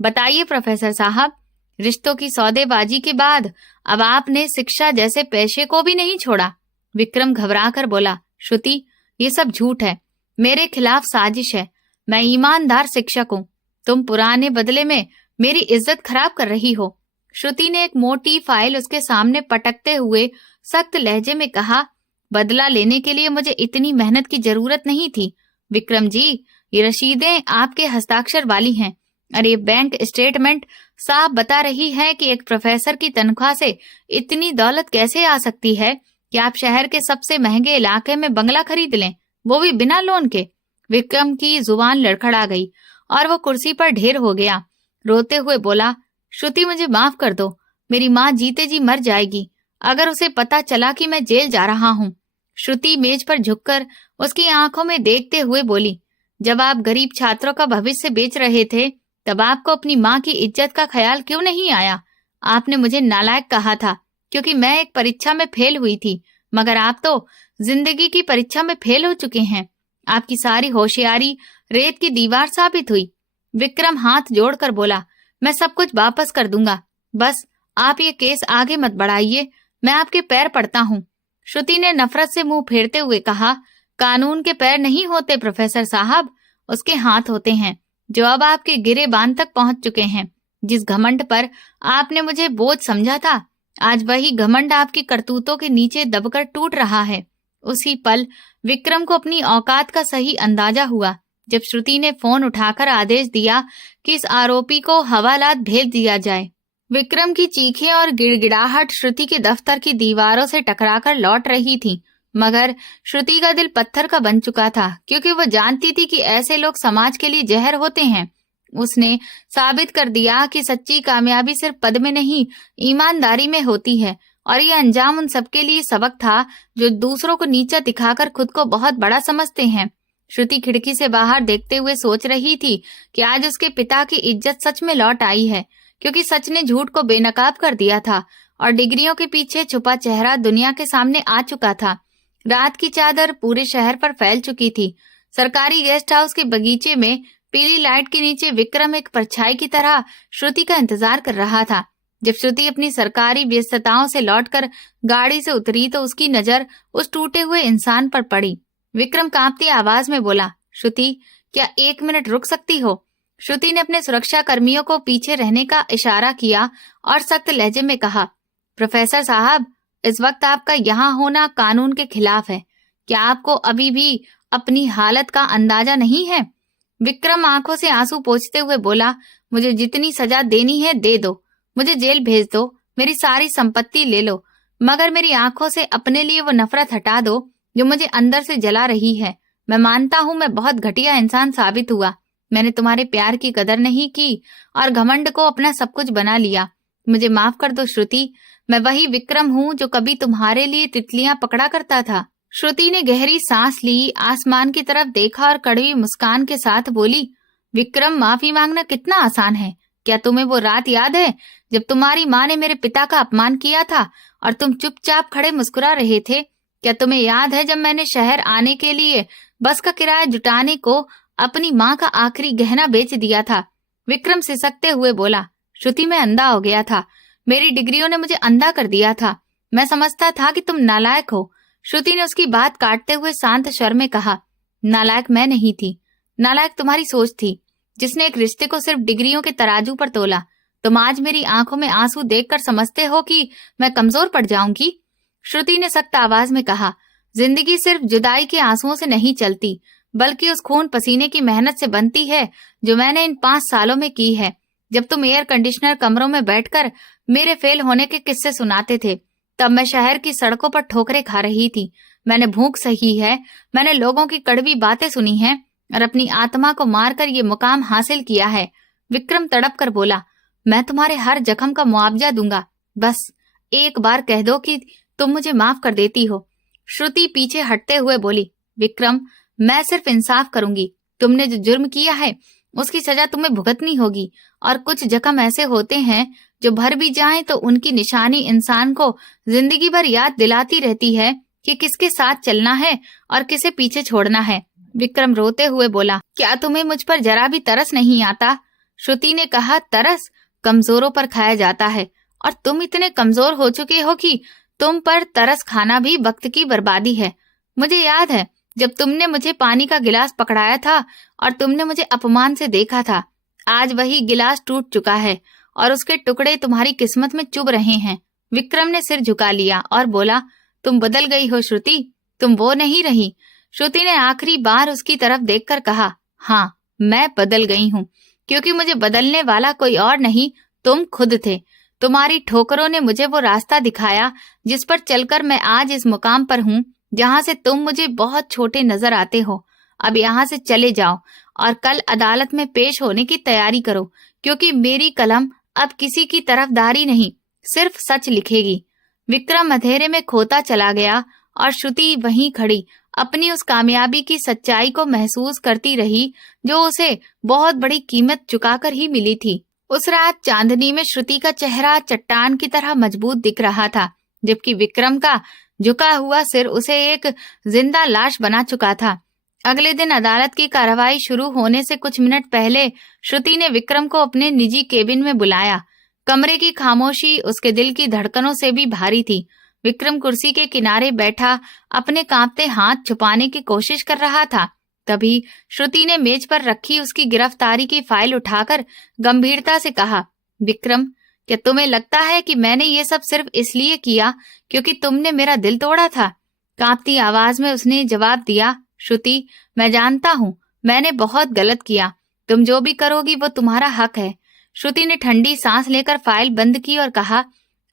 बताइए प्रोफेसर साहब, रिश्तों की सौदेबाजी के बाद अब आपने शिक्षा जैसे पेशे को भी नहीं छोड़ा। विक्रम घबराकर बोला, श्रुति, ये सब झूठ है, मेरे खिलाफ साजिश है। मैं ईमानदार शिक्षक हूँ, तुम पुराने बदले में मेरी इज्जत खराब कर रही हो। श्रुति ने एक मोटी फाइल उसके सामने पटकते हुए सख्त लहजे में कहा, बदला लेने के लिए मुझे इतनी मेहनत की जरूरत नहीं थी। विक्रम जी, ये रसीदें आपके हस्ताक्षर वाली हैं और ये बैंक स्टेटमेंट साफ बता रही है कि एक प्रोफेसर की तनख्वाह से इतनी दौलत कैसे आ सकती है कि आप शहर के सबसे महंगे इलाके में बंगला खरीद लें, वो भी बिना लोन के। विक्रम की जुबान लड़खड़ा गई और वो कुर्सी पर ढेर हो गया। रोते हुए बोला, श्रुति, मुझे माफ कर दो, मेरी माँ जीते जी मर जाएगी अगर उसे पता चला कि मैं जेल जा रहा हूँ। श्रुति मेज पर झुककर उसकी आंखों में देखते हुए बोली, जब आप गरीब छात्रों का भविष्य बेच रहे थे तब आपको अपनी माँ की इज्जत का ख्याल क्यों नहीं आया? आपने मुझे नालायक कहा था क्योंकि मैं एक परीक्षा में फेल हुई थी, मगर आप तो जिंदगी की परीक्षा में फेल हो चुके हैं। आपकी सारी होशियारी रेत की दीवार साबित हुई। विक्रम हाथ जोड़कर बोला, मैं सब कुछ वापस कर दूंगा, बस आप ये केस आगे मत बढ़ाइए, मैं आपके पैर पड़ता हूँ। श्रुति ने नफरत से मुंह फेरते हुए कहा, कानून के पैर नहीं होते प्रोफेसर साहब, उसके हाथ होते हैं, जो अब आपके गिरे बांध तक पहुंच चुके हैं। जिस घमंड पर आपने मुझे बोझ समझा था, आज वही घमंड आपकी करतूतों के नीचे दबकर टूट रहा है। उसी पल विक्रम को अपनी औकात का सही अंदाजा हुआ जब श्रुति ने फोन उठाकर आदेश दिया कि इस आरोपी को हवालात भेज दिया जाए। विक्रम की चीखें और गिड़गिड़ाहट श्रुति के दफ्तर की दीवारों से टकराकर लौट रही थी, मगर श्रुति का दिल पत्थर का बन चुका था, क्योंकि वो जानती थी कि ऐसे लोग समाज के लिए जहर होते हैं। उसने साबित कर दिया कि सच्ची कामयाबी सिर्फ पद में नहीं, ईमानदारी में होती है, और ये अंजाम उन सबके लिए सबक था जो दूसरों को नीचा दिखाकर खुद को बहुत बड़ा समझते हैं। श्रुति खिड़की से बाहर देखते हुए सोच रही थी कि आज उसके पिता की इज्जत सच में लौट आई है, क्योंकि सच ने झूठ को बेनकाब कर दिया था और डिग्रियों के पीछे छुपा चेहरा दुनिया के सामने आ चुका था। रात की चादर पूरे शहर पर फैल चुकी थी। सरकारी गेस्ट हाउस के बगीचे में पीली लाइट के नीचे विक्रम एक परछाई की तरह श्रुति का इंतजार कर रहा था। जब श्रुति अपनी सरकारी व्यस्तताओं से लौटकर गाड़ी से उतरी तो उसकी नजर उस टूटे हुए इंसान पर पड़ी। विक्रम कांपती आवाज में बोला, श्रुति, क्या 1 मिनट रुक सकती हो? श्रुति ने अपने सुरक्षा कर्मियों को पीछे रहने का इशारा किया और सख्त लहजे में कहा, प्रोफेसर साहब, इस वक्त आपका यहाँ होना कानून के खिलाफ है। क्या आपको अभी भी अपनी हालत का अंदाजा नहीं है? विक्रम आंखों से आंसू पोंछते हुए बोला, मुझे जितनी सजा देनी है दे दो, मुझे जेल भेज दो, मेरी सारी संपत्ति ले लो, मगर मेरी आंखों से अपने लिए वो नफरत हटा दो जो मुझे अंदर से जला रही है। मैं मानता हूँ मैं बहुत घटिया इंसान साबित हुआ। मैंने तुम्हारे प्यार की कदर नहीं की और घमंड को अपना सब कुछ बना लिया। मुझे माफ कर दो श्रुति, मैं वही विक्रम हूँ जो कभी तुम्हारे लिए तितलियां पकड़ा करता था। श्रुति ने गहरी सांस ली, आसमान की तरफ देखा और कड़वी मुस्कान के साथ बोली, विक्रम, माफी मांगना कितना आसान है। क्या तुम्हें वो रात याद है जब तुम्हारी माँ ने मेरे पिता का अपमान किया था और तुम चुपचाप खड़े मुस्कुरा रहे थे? क्या तुम्हें याद है जब मैंने शहर आने के लिए बस का किराया जुटाने को अपनी माँ का आखिरी गहना बेच दिया था? विक्रम सिसकते हुए बोला, श्रुति, मैं अंधा हो गया था। मेरी डिग्रियों ने मुझे अंधा कर दिया था। मैं समझता था कि तुम नालायक हो। श्रुति ने उसकी बात काटते हुए शांत स्वर में कहा, नालायक मैं नहीं थी, नालायक तुम्हारी सोच थी जिसने एक रिश्ते को सिर्फ डिग्रियों के तराजू पर तोला। तुम आज मेरी आंखों में आंसू देखकर समझते हो कि मैं कमजोर पड़ जाऊंगी? श्रुति ने सख्त आवाज में कहा, जिंदगी सिर्फ जुदाई के आंसुओं से नहीं चलती, बल्कि उस खून पसीने की मेहनत से बनती है जो मैंने इन 5 सालों में की है। जब तुम एयर कंडीशनर कमरों में बैठकर मेरे फेल होने के किस्से सुनाते थे, तब मैं शहर की सड़कों पर ठोकरें खा रही थी। मैंने भूख सही है, मैंने लोगों की कड़वी बातें सुनी हैं और अपनी आत्मा को मारकर ये मुकाम हासिल किया है। विक्रम तड़प कर बोला, मैं तुम्हारे हर जख्म का मुआवजा दूंगा, बस एक बार कह दो कि तुम मुझे माफ कर देती हो। श्रुति पीछे हटते हुए बोली, विक्रम, मैं सिर्फ इंसाफ करूंगी। तुमने जो जुर्म किया है उसकी सजा तुम्हें भुगतनी होगी, और कुछ जख्म ऐसे होते हैं जो भर भी जाएं तो उनकी निशानी इंसान को जिंदगी भर याद दिलाती रहती है कि किसके साथ चलना है और किसे पीछे छोड़ना है। विक्रम रोते हुए बोला, क्या तुम्हें मुझ पर जरा भी तरस नहीं आता? श्रुति ने कहा, तरस कमजोरों पर खाया जाता है, और तुम इतने कमजोर हो चुके हो कि तुम पर तरस खाना भी वक्त की बर्बादी है। मुझे याद है जब तुमने मुझे पानी का गिलास पकड़ाया था और तुमने मुझे अपमान से देखा था। आज वही गिलास टूट चुका है और उसके टुकड़े तुम्हारी किस्मत में चुभ रहे हैं। विक्रम ने सिर झुका लिया और बोला, तुम बदल गई हो श्रुति, तुम वो नहीं रही। श्रुति ने आखिरी बार उसकी तरफ देखकर कहा, हाँ, मैं बदल गई हूँ, क्योंकि मुझे बदलने वाला कोई और नहीं, तुम खुद थे। तुम्हारी ठोकरों ने मुझे वो रास्ता दिखाया जिस पर चलकर मैं आज इस मुकाम पर हूँ जहाँ से तुम मुझे बहुत छोटे नजर आते हो। अब यहाँ से चले जाओ और कल अदालत में पेश होने की तैयारी करो, क्योंकि मेरी कलम अब किसी की तरफदारी नहीं, सिर्फ सच लिखेगी। विक्रम अंधेरे में खोता चला गया और श्रुति वहीं खड़ी अपनी उस कामयाबी की सच्चाई को महसूस करती रही जो उसे बहुत बड़ी कीमत चुकाकर ही मिली थी। उस रात चांदनी में श्रुति का चेहरा चट्टान की तरह मजबूत दिख रहा था, जबकि विक्रम का झुका हुआ सिर उसे एक जिंदा लाश बना चुका था। अगले दिन अदालत की कार्रवाई शुरू होने से कुछ मिनट पहले श्रुति ने विक्रम को अपने निजी केबिन में बुलाया। कमरे की खामोशी उसके दिल की धड़कनों से भी भारी थी। विक्रम कुर्सी के किनारे बैठा अपने कांपते हाथ छुपाने की कोशिश कर रहा था। तभी श्रुति ने मेज पर रखी उसकी गिरफ्तारी की फाइल उठाकर गंभीरता से कहा, विक्रम, क्या तुम्हें लगता है कि मैंने ये सब सिर्फ इसलिए किया क्योंकि तुमने मेरा दिल तोड़ा था? कांपती आवाज में उसने जवाब दिया, श्रुति, मैं जानता हूँ मैंने बहुत गलत किया। तुम जो भी करोगी वो तुम्हारा हक है। श्रुति ने ठंडी सांस लेकर फाइल बंद की और कहा,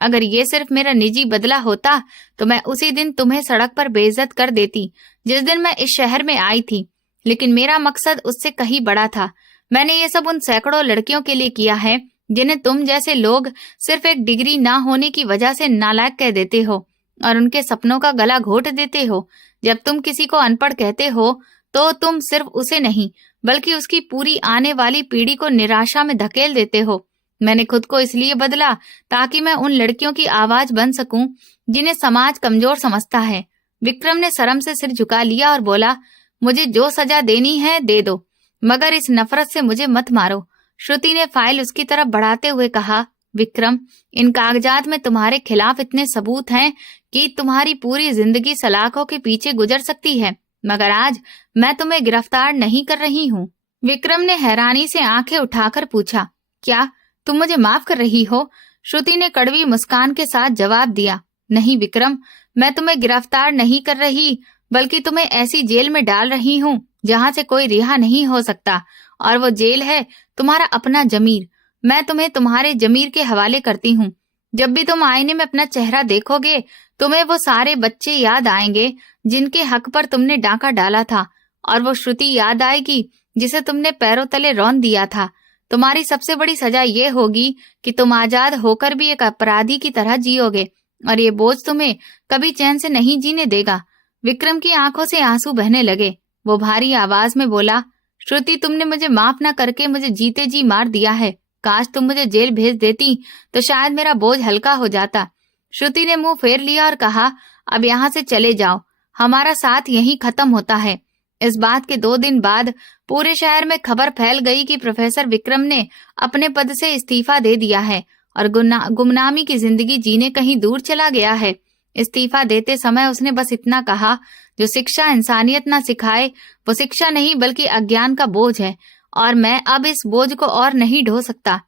अगर ये सिर्फ मेरा निजी बदला होता तो मैं उसी दिन तुम्हें सड़क पर बेइज्जत कर देती जिस दिन मैं इस शहर में आई थी। लेकिन मेरा मकसद उससे कहीं बड़ा था। मैंने ये सब उन सैकड़ों लड़कियों के लिए किया है जिन्हें तुम जैसे लोग सिर्फ एक डिग्री ना होने की वजह से नालायक कह देते हो और उनके सपनों का गला घोट देते हो। जब तुम किसी को अनपढ़ कहते हो तो तुम सिर्फ उसे नहीं बल्कि उसकी पूरी आने वाली पीढ़ी को निराशा में धकेल देते हो। मैंने खुद को इसलिए बदला ताकि मैं उन लड़कियों की आवाज बन सकूं जिन्हें समाज कमजोर समझता है। विक्रम ने शर्म से सिर झुका लिया और बोला, मुझे जो सजा देनी है दे दो, मगर इस नफरत से मुझे मत मारो। श्रुति ने फाइल उसकी तरफ बढ़ाते हुए कहा, विक्रम, इन कागजात में तुम्हारे खिलाफ इतने सबूत हैं कि तुम्हारी पूरी जिंदगी सलाखों के पीछे गुजर सकती है, मगर आज मैं तुम्हें गिरफ्तार नहीं कर रही हूँ। विक्रम ने हैरानी से आंखें उठाकर पूछा, क्या तुम मुझे माफ कर रही हो? श्रुति ने कड़वी मुस्कान के साथ जवाब दिया, नहीं विक्रम, मैं तुम्हें गिरफ्तार नहीं कर रही बल्कि तुम्हें ऐसी जेल में डाल रही हूँ जहाँ से कोई रिहा नहीं हो सकता, और वो जेल है तुम्हारा अपना जमीर। मैं तुम्हें तुम्हारे जमीर के हवाले करती हूँ। जब भी तुम आईने में अपना चेहरा देखोगे तुम्हें वो सारे बच्चे याद आएंगे जिनके हक पर तुमने डाका डाला था, और वो श्रुति याद आएगी जिसे तुमने पैरों तले रौंद दिया था। तुम्हारी सबसे बड़ी सजा ये होगी कि तुम आजाद होकर भी एक अपराधी की तरह जियोगे, और ये बोझ तुम्हें कभी चैन से नहीं जीने देगा। विक्रम की आंखों से आंसू बहने लगे। वो भारी आवाज में बोला, श्रुति, तुमने मुझे माफ न करके मुझे जीते जी मार दिया है। काश तुम मुझे जेल भेज देती तो शायद मेरा बोझ हल्का हो जाता। श्रुति ने मुंह फेर लिया और कहा, अब यहाँ से चले जाओ, हमारा साथ यहीं खत्म होता है। इस बात के 2 दिन बाद पूरे शहर में खबर फैल गई कि प्रोफेसर विक्रम ने अपने पद से इस्तीफा दे दिया है और गुमनामी की जिंदगी जीने कहीं दूर चला गया है। इस्तीफा देते समय उसने बस इतना कहा, जो शिक्षा इंसानियत ना सिखाए वो शिक्षा नहीं बल्कि अज्ञान का बोझ है, और मैं अब इस बोझ को और नहीं ढो सकता।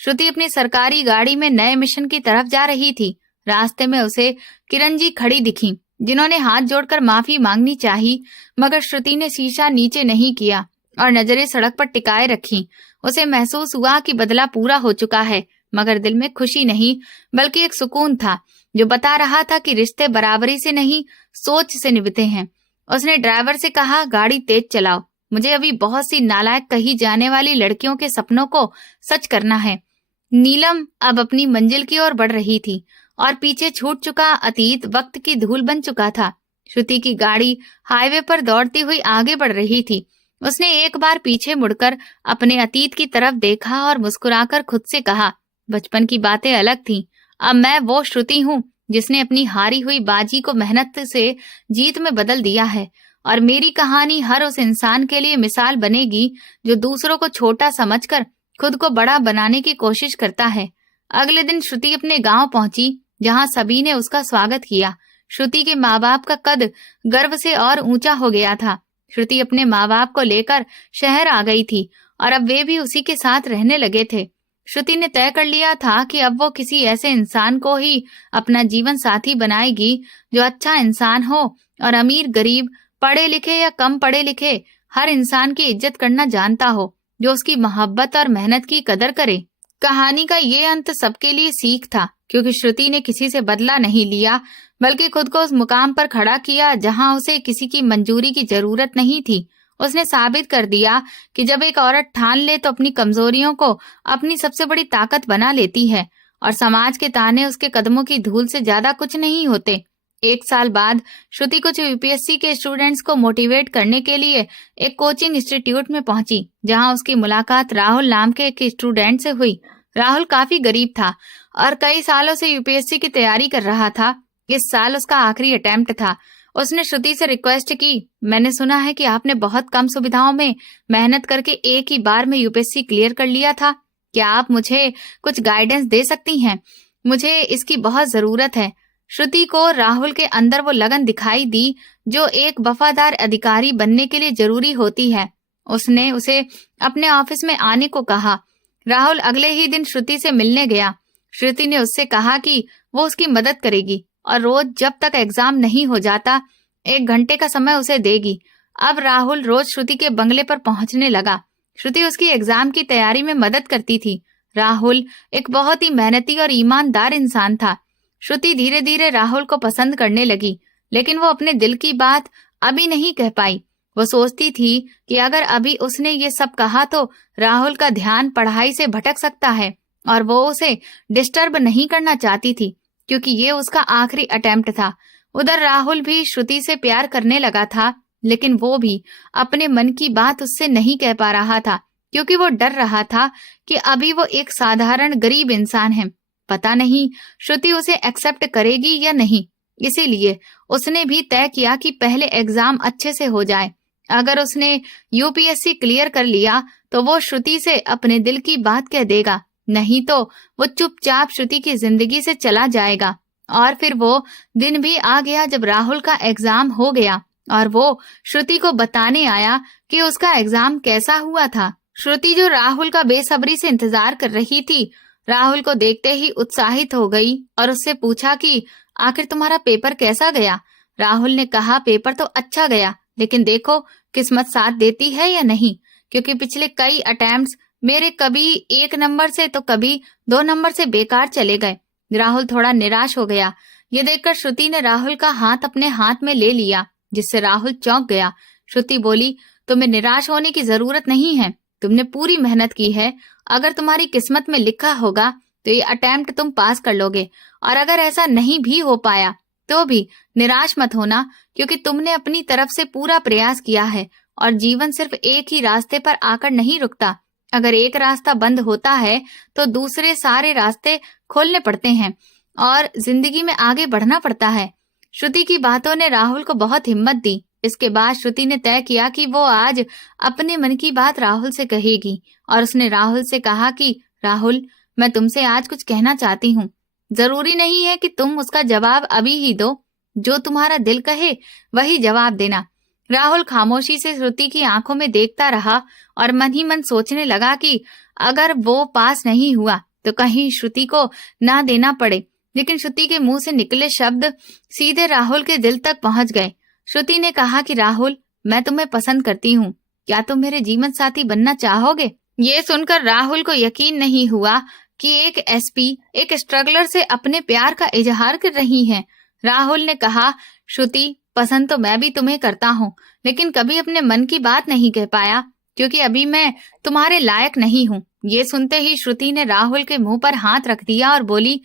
श्रुति अपनी सरकारी गाड़ी में नए मिशन की तरफ जा रही थी। रास्ते में उसे किरण जी खड़ी दिखी, जिन्होंने हाथ जोड़कर माफी मांगनी चाही, मगर श्रुति ने शीशा नीचे नहीं किया और नजरें सड़क पर टिकाए रखी। उसे महसूस हुआ कि बदला पूरा हो चुका है, मगर दिल में खुशी नहीं बल्कि एक सुकून था जो बता रहा था कि रिश्ते बराबरी से नहीं सोच से निभते हैं। उसने ड्राइवर से कहा, गाड़ी तेज चलाओ, मुझे अभी बहुत सी नालायक कही जाने वाली लड़कियों के सपनों को सच करना है। नीलम अब अपनी मंजिल की ओर बढ़ रही थी और पीछे छूट चुका अतीत वक्त की धूल बन चुका था। श्रुति की गाड़ी हाईवे पर दौड़ती हुई आगे बढ़ रही थी। उसने एक बार पीछे मुड़कर अपने अतीत की तरफ देखा और मुस्कुराकर खुद से कहा, बचपन की बातें अलग थीं। अब मैं वो श्रुति हूँ जिसने अपनी हारी हुई बाजी को मेहनत से जीत में बदल दिया है, और मेरी कहानी हर उस इंसान के लिए मिसाल बनेगी जो दूसरों को छोटा समझकर खुद को बड़ा बनाने की कोशिश करता है। अगले दिन श्रुति अपने गांव पहुंची, जहां सभी ने उसका स्वागत किया। श्रुति के माँ बाप का कद गर्व से और ऊंचा हो गया था। श्रुति अपने माँ बाप को लेकर शहर आ गई थी और अब वे भी उसी के साथ रहने लगे थे। श्रुति ने तय कर लिया था कि अब वो किसी ऐसे इंसान को ही अपना जीवन साथी बनाएगी जो अच्छा इंसान हो और अमीर गरीब पढ़े लिखे या कम पढ़े लिखे हर इंसान की इज्जत करना जानता हो, जो उसकी मोहब्बत और मेहनत की कदर करे। कहानी का ये अंत सबके लिए सीख था, क्योंकि श्रुति ने किसी से बदला नहीं लिया बल्कि खुद को उस मुकाम पर खड़ा किया जहां उसे किसी की मंजूरी की जरूरत नहीं थी। उसने साबित कर दिया कि जब एक औरत ठान ले तो अपनी कमजोरियों को अपनी सबसे बड़ी ताकत बना लेती है, और समाज के ताने उसके कदमों की धूल से ज्यादा कुछ नहीं होते। 1 साल बाद श्रुति कुछ यूपीएससी के स्टूडेंट्स को मोटिवेट करने के लिए एक कोचिंग इंस्टीट्यूट में पहुंची, जहां उसकी मुलाकात राहुल नाम के एक स्टूडेंट से हुई। राहुल काफी गरीब था और कई सालों से यूपीएससी की तैयारी कर रहा था। इस साल उसका आखिरी अटेम्प्ट था। उसने श्रुति से रिक्वेस्ट की, मैंने सुना है कि आपने बहुत कम सुविधाओं में मेहनत करके एक ही बार में यूपीएससी क्लियर कर लिया था। क्या आप मुझे कुछ गाइडेंस दे सकती हैं? मुझे इसकी बहुत जरूरत है। श्रुति को राहुल के अंदर वो लगन दिखाई दी जो एक वफादार अधिकारी बनने के लिए जरूरी होती है। उसने उसे अपने ऑफिस में आने को कहा। राहुल अगले ही दिन श्रुति से मिलने गया। श्रुति ने उससे कहा कि वो उसकी मदद करेगी और रोज जब तक एग्जाम नहीं हो जाता 1 घंटे का समय उसे देगी। अब राहुल रोज श्रुति के बंगले पर पहुंचने लगा। श्रुति उसकी एग्जाम की तैयारी में मदद करती थी। राहुल एक बहुत ही मेहनती और ईमानदार इंसान था। श्रुति धीरे धीरे राहुल को पसंद करने लगी, लेकिन वो अपने दिल की बात अभी नहीं कह पाई। वो सोचती थी कि अगर अभी उसने ये सब कहा तो राहुल का ध्यान पढ़ाई से भटक सकता है और वो उसे डिस्टर्ब नहीं करना चाहती थी, क्योंकि ये उसका आखिरी अटेम्प्ट था। उधर राहुल भी श्रुति से प्यार करने लगा था, लेकिन वो भी अपने मन की बात उससे नहीं कह पा रहा था, क्योंकि वो डर रहा था कि अभी वो एक साधारण गरीब इंसान है। पता नहीं श्रुति उसे एक्सेप्ट करेगी या नहीं। इसीलिए उसने भी तय किया कि पहले एग्जाम अच्छे से हो जाए। अगर उसने यूपीएससी क्लियर कर लिया तो वो श्रुति से अपने दिल की बात कह देगा, नहीं तो वो चुपचाप श्रुति की जिंदगी से चला जाएगा। और फिर वो दिन भी आ गया जब राहुल का एग्जाम हो गया और वो श्रुति को बताने आया कि उसका एग्जाम कैसा हुआ था। श्रुति जो राहुल का बेसब्री से इंतजार कर रही थी, राहुल को देखते ही उत्साहित हो गई और उससे पूछा कि आखिर तुम्हारा पेपर कैसा गया। राहुल ने कहा पेपर तो अच्छा गया, लेकिन देखो किस्मत साथ देती है या नहीं, क्योंकि पिछले कई अटेम्प्ट्स मेरे कभी 1 नंबर से तो कभी 2 नंबर से बेकार चले गए। राहुल थोड़ा निराश हो गया। ये देखकर श्रुति ने राहुल का हाथ अपने हाथ में ले लिया, जिससे राहुल चौंक गया। श्रुति बोली, तुम्हें निराश होने की जरूरत नहीं है, तुमने पूरी मेहनत की है। अगर तुम्हारी किस्मत में लिखा होगा तो ये अटेम्प्ट तुम पास कर लोगे, और अगर ऐसा नहीं भी हो पाया तो भी निराश मत होना, क्योंकि तुमने अपनी तरफ से पूरा प्रयास किया है और जीवन सिर्फ एक ही रास्ते पर आकर नहीं रुकता। अगर एक रास्ता बंद होता है तो दूसरे सारे रास्ते खोलने पड़ते हैं और जिंदगी में आगे बढ़ना पड़ता है। श्रुति की बातों ने राहुल को बहुत हिम्मत दी। इसके बाद श्रुति ने तय किया कि वो आज अपने मन की बात राहुल से कहेगी और उसने राहुल से कहा कि राहुल, मैं तुमसे आज कुछ कहना चाहती हूँ। जरूरी नहीं है कि तुम उसका जवाब अभी ही दो, जो तुम्हारा दिल कहे वही जवाब देना। राहुल खामोशी से श्रुति की आंखों में देखता रहा और मन ही मन सोचने लगा कि अगर वो पास नहीं हुआ तो कहीं श्रुति को ना देना पड़े। लेकिन श्रुति के मुंह से निकले शब्द सीधे राहुल के दिल तक पहुंच गए। श्रुति ने कहा कि राहुल, मैं तुम्हें पसंद करती हूँ, क्या तुम मेरे जीवन साथी बनना चाहोगे? ये सुनकर राहुल को यकीन नहीं हुआ कि एक एसपी एक स्ट्रगलर से अपने प्यार का इजहार कर रही है। राहुल ने कहा, श्रुति, पसंद तो मैं भी तुम्हें करता हूँ, लेकिन कभी अपने मन की बात नहीं कह पाया, क्योंकि अभी मैं तुम्हारे लायक नहीं हूँ। ये सुनते ही श्रुति ने राहुल के मुंह पर हाथ रख दिया और बोली,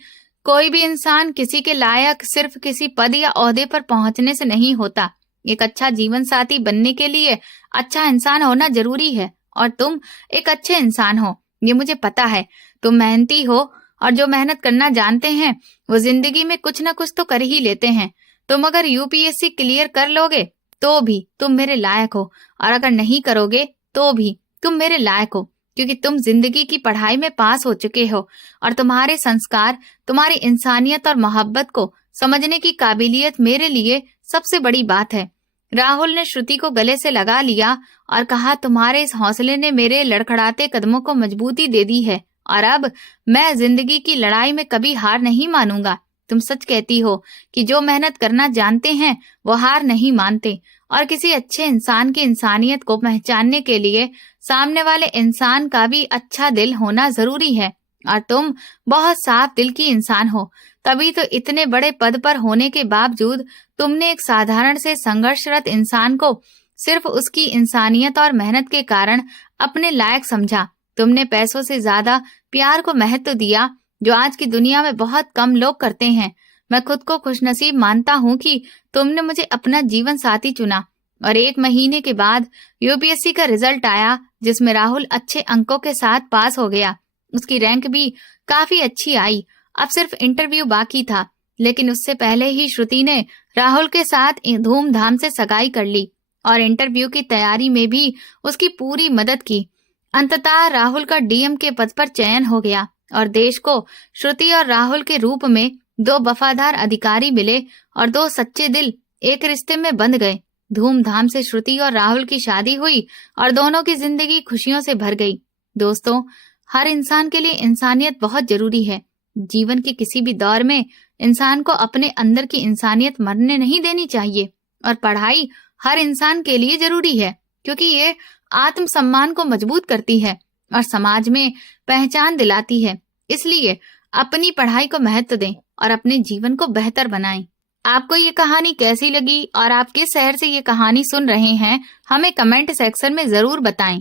कोई भी इंसान किसी के लायक सिर्फ किसी पद या ओहदे पर पहुंचने से नहीं होता। एक अच्छा जीवन साथी बनने के लिए अच्छा इंसान होना जरूरी है, और तुम एक अच्छे इंसान हो, ये मुझे पता है। तुम मेहनती हो और जो मेहनत करना जानते हैं वो जिंदगी में कुछ न कुछ तो कर ही लेते हैं। तुम अगर यूपीएससी क्लियर कर लोगे तो भी तुम मेरे लायक हो, और अगर नहीं करोगे तो भी तुम मेरे लायक हो, क्योंकि तुम जिंदगी की पढ़ाई में पास हो चुके हो और तुम्हारे संस्कार, तुम्हारी इंसानियत और मोहब्बत को समझने की काबिलियत मेरे लिए सबसे बड़ी बात है। राहुल ने श्रुति को गले से लगा लिया और कहा, तुम्हारे इस हौसले ने मेरे लड़खड़ाते कदमों को मजबूती दे दी है, और अब मैं जिंदगी की लड़ाई में कभी हार नहीं मानूंगा। तुम सच कहती हो कि जो मेहनत करना जानते हैं वो हार नहीं मानते, और किसी अच्छे इंसान की इंसानियत को पहचानने के लिए सामने वाले इंसान का भी अच्छा दिल होना जरूरी है, और तुम बहुत साफ दिल की इंसान हो। तभी तो इतने बड़े पद पर होने के बावजूद तुमने एक साधारण से संघर्षरत इंसान को सिर्फ उसकी इंसानियत और मेहनत के कारण अपने लायक समझा। तुमने पैसों से ज्यादा प्यार को महत्व दिया, जो आज की दुनिया में बहुत कम लोग करते हैं। मैं खुद को खुशनसीब मानता हूँ कि तुमने मुझे अपना जीवन साथी चुना। और 1 महीने के बाद यूपीएससी का रिजल्ट आया, जिसमें राहुल अच्छे अंकों के साथ पास हो गया। उसकी रैंक भी काफी अच्छी आई। अब सिर्फ इंटरव्यू बाकी था, लेकिन उससे पहले ही श्रुति ने राहुल के साथ धूमधाम से सगाई कर ली और इंटरव्यू की तैयारी में भी उसकी पूरी मदद की। अंततः राहुल का डीएम के पद पर चयन हो गया और देश को श्रुति और राहुल के रूप में 2 वफादार अधिकारी मिले और 2 सच्चे दिल एक रिश्ते में बंध गए। धूमधाम से श्रुति और राहुल की शादी हुई और दोनों की जिंदगी खुशियों से भर गई। दोस्तों, हर इंसान के लिए इंसानियत बहुत जरूरी है। जीवन के किसी भी दौर में इंसान को अपने अंदर की इंसानियत मरने नहीं देनी चाहिए। और पढ़ाई हर इंसान के लिए जरूरी है, क्योंकि ये आत्मसम्मान को मजबूत करती है और समाज में पहचान दिलाती है। इसलिए अपनी पढ़ाई को महत्व दें और अपने जीवन को बेहतर बनाएं। आपको ये कहानी कैसी लगी और आप किस शहर से ये कहानी सुन रहे हैं, हमें कमेंट सेक्शन में जरूर बताएं।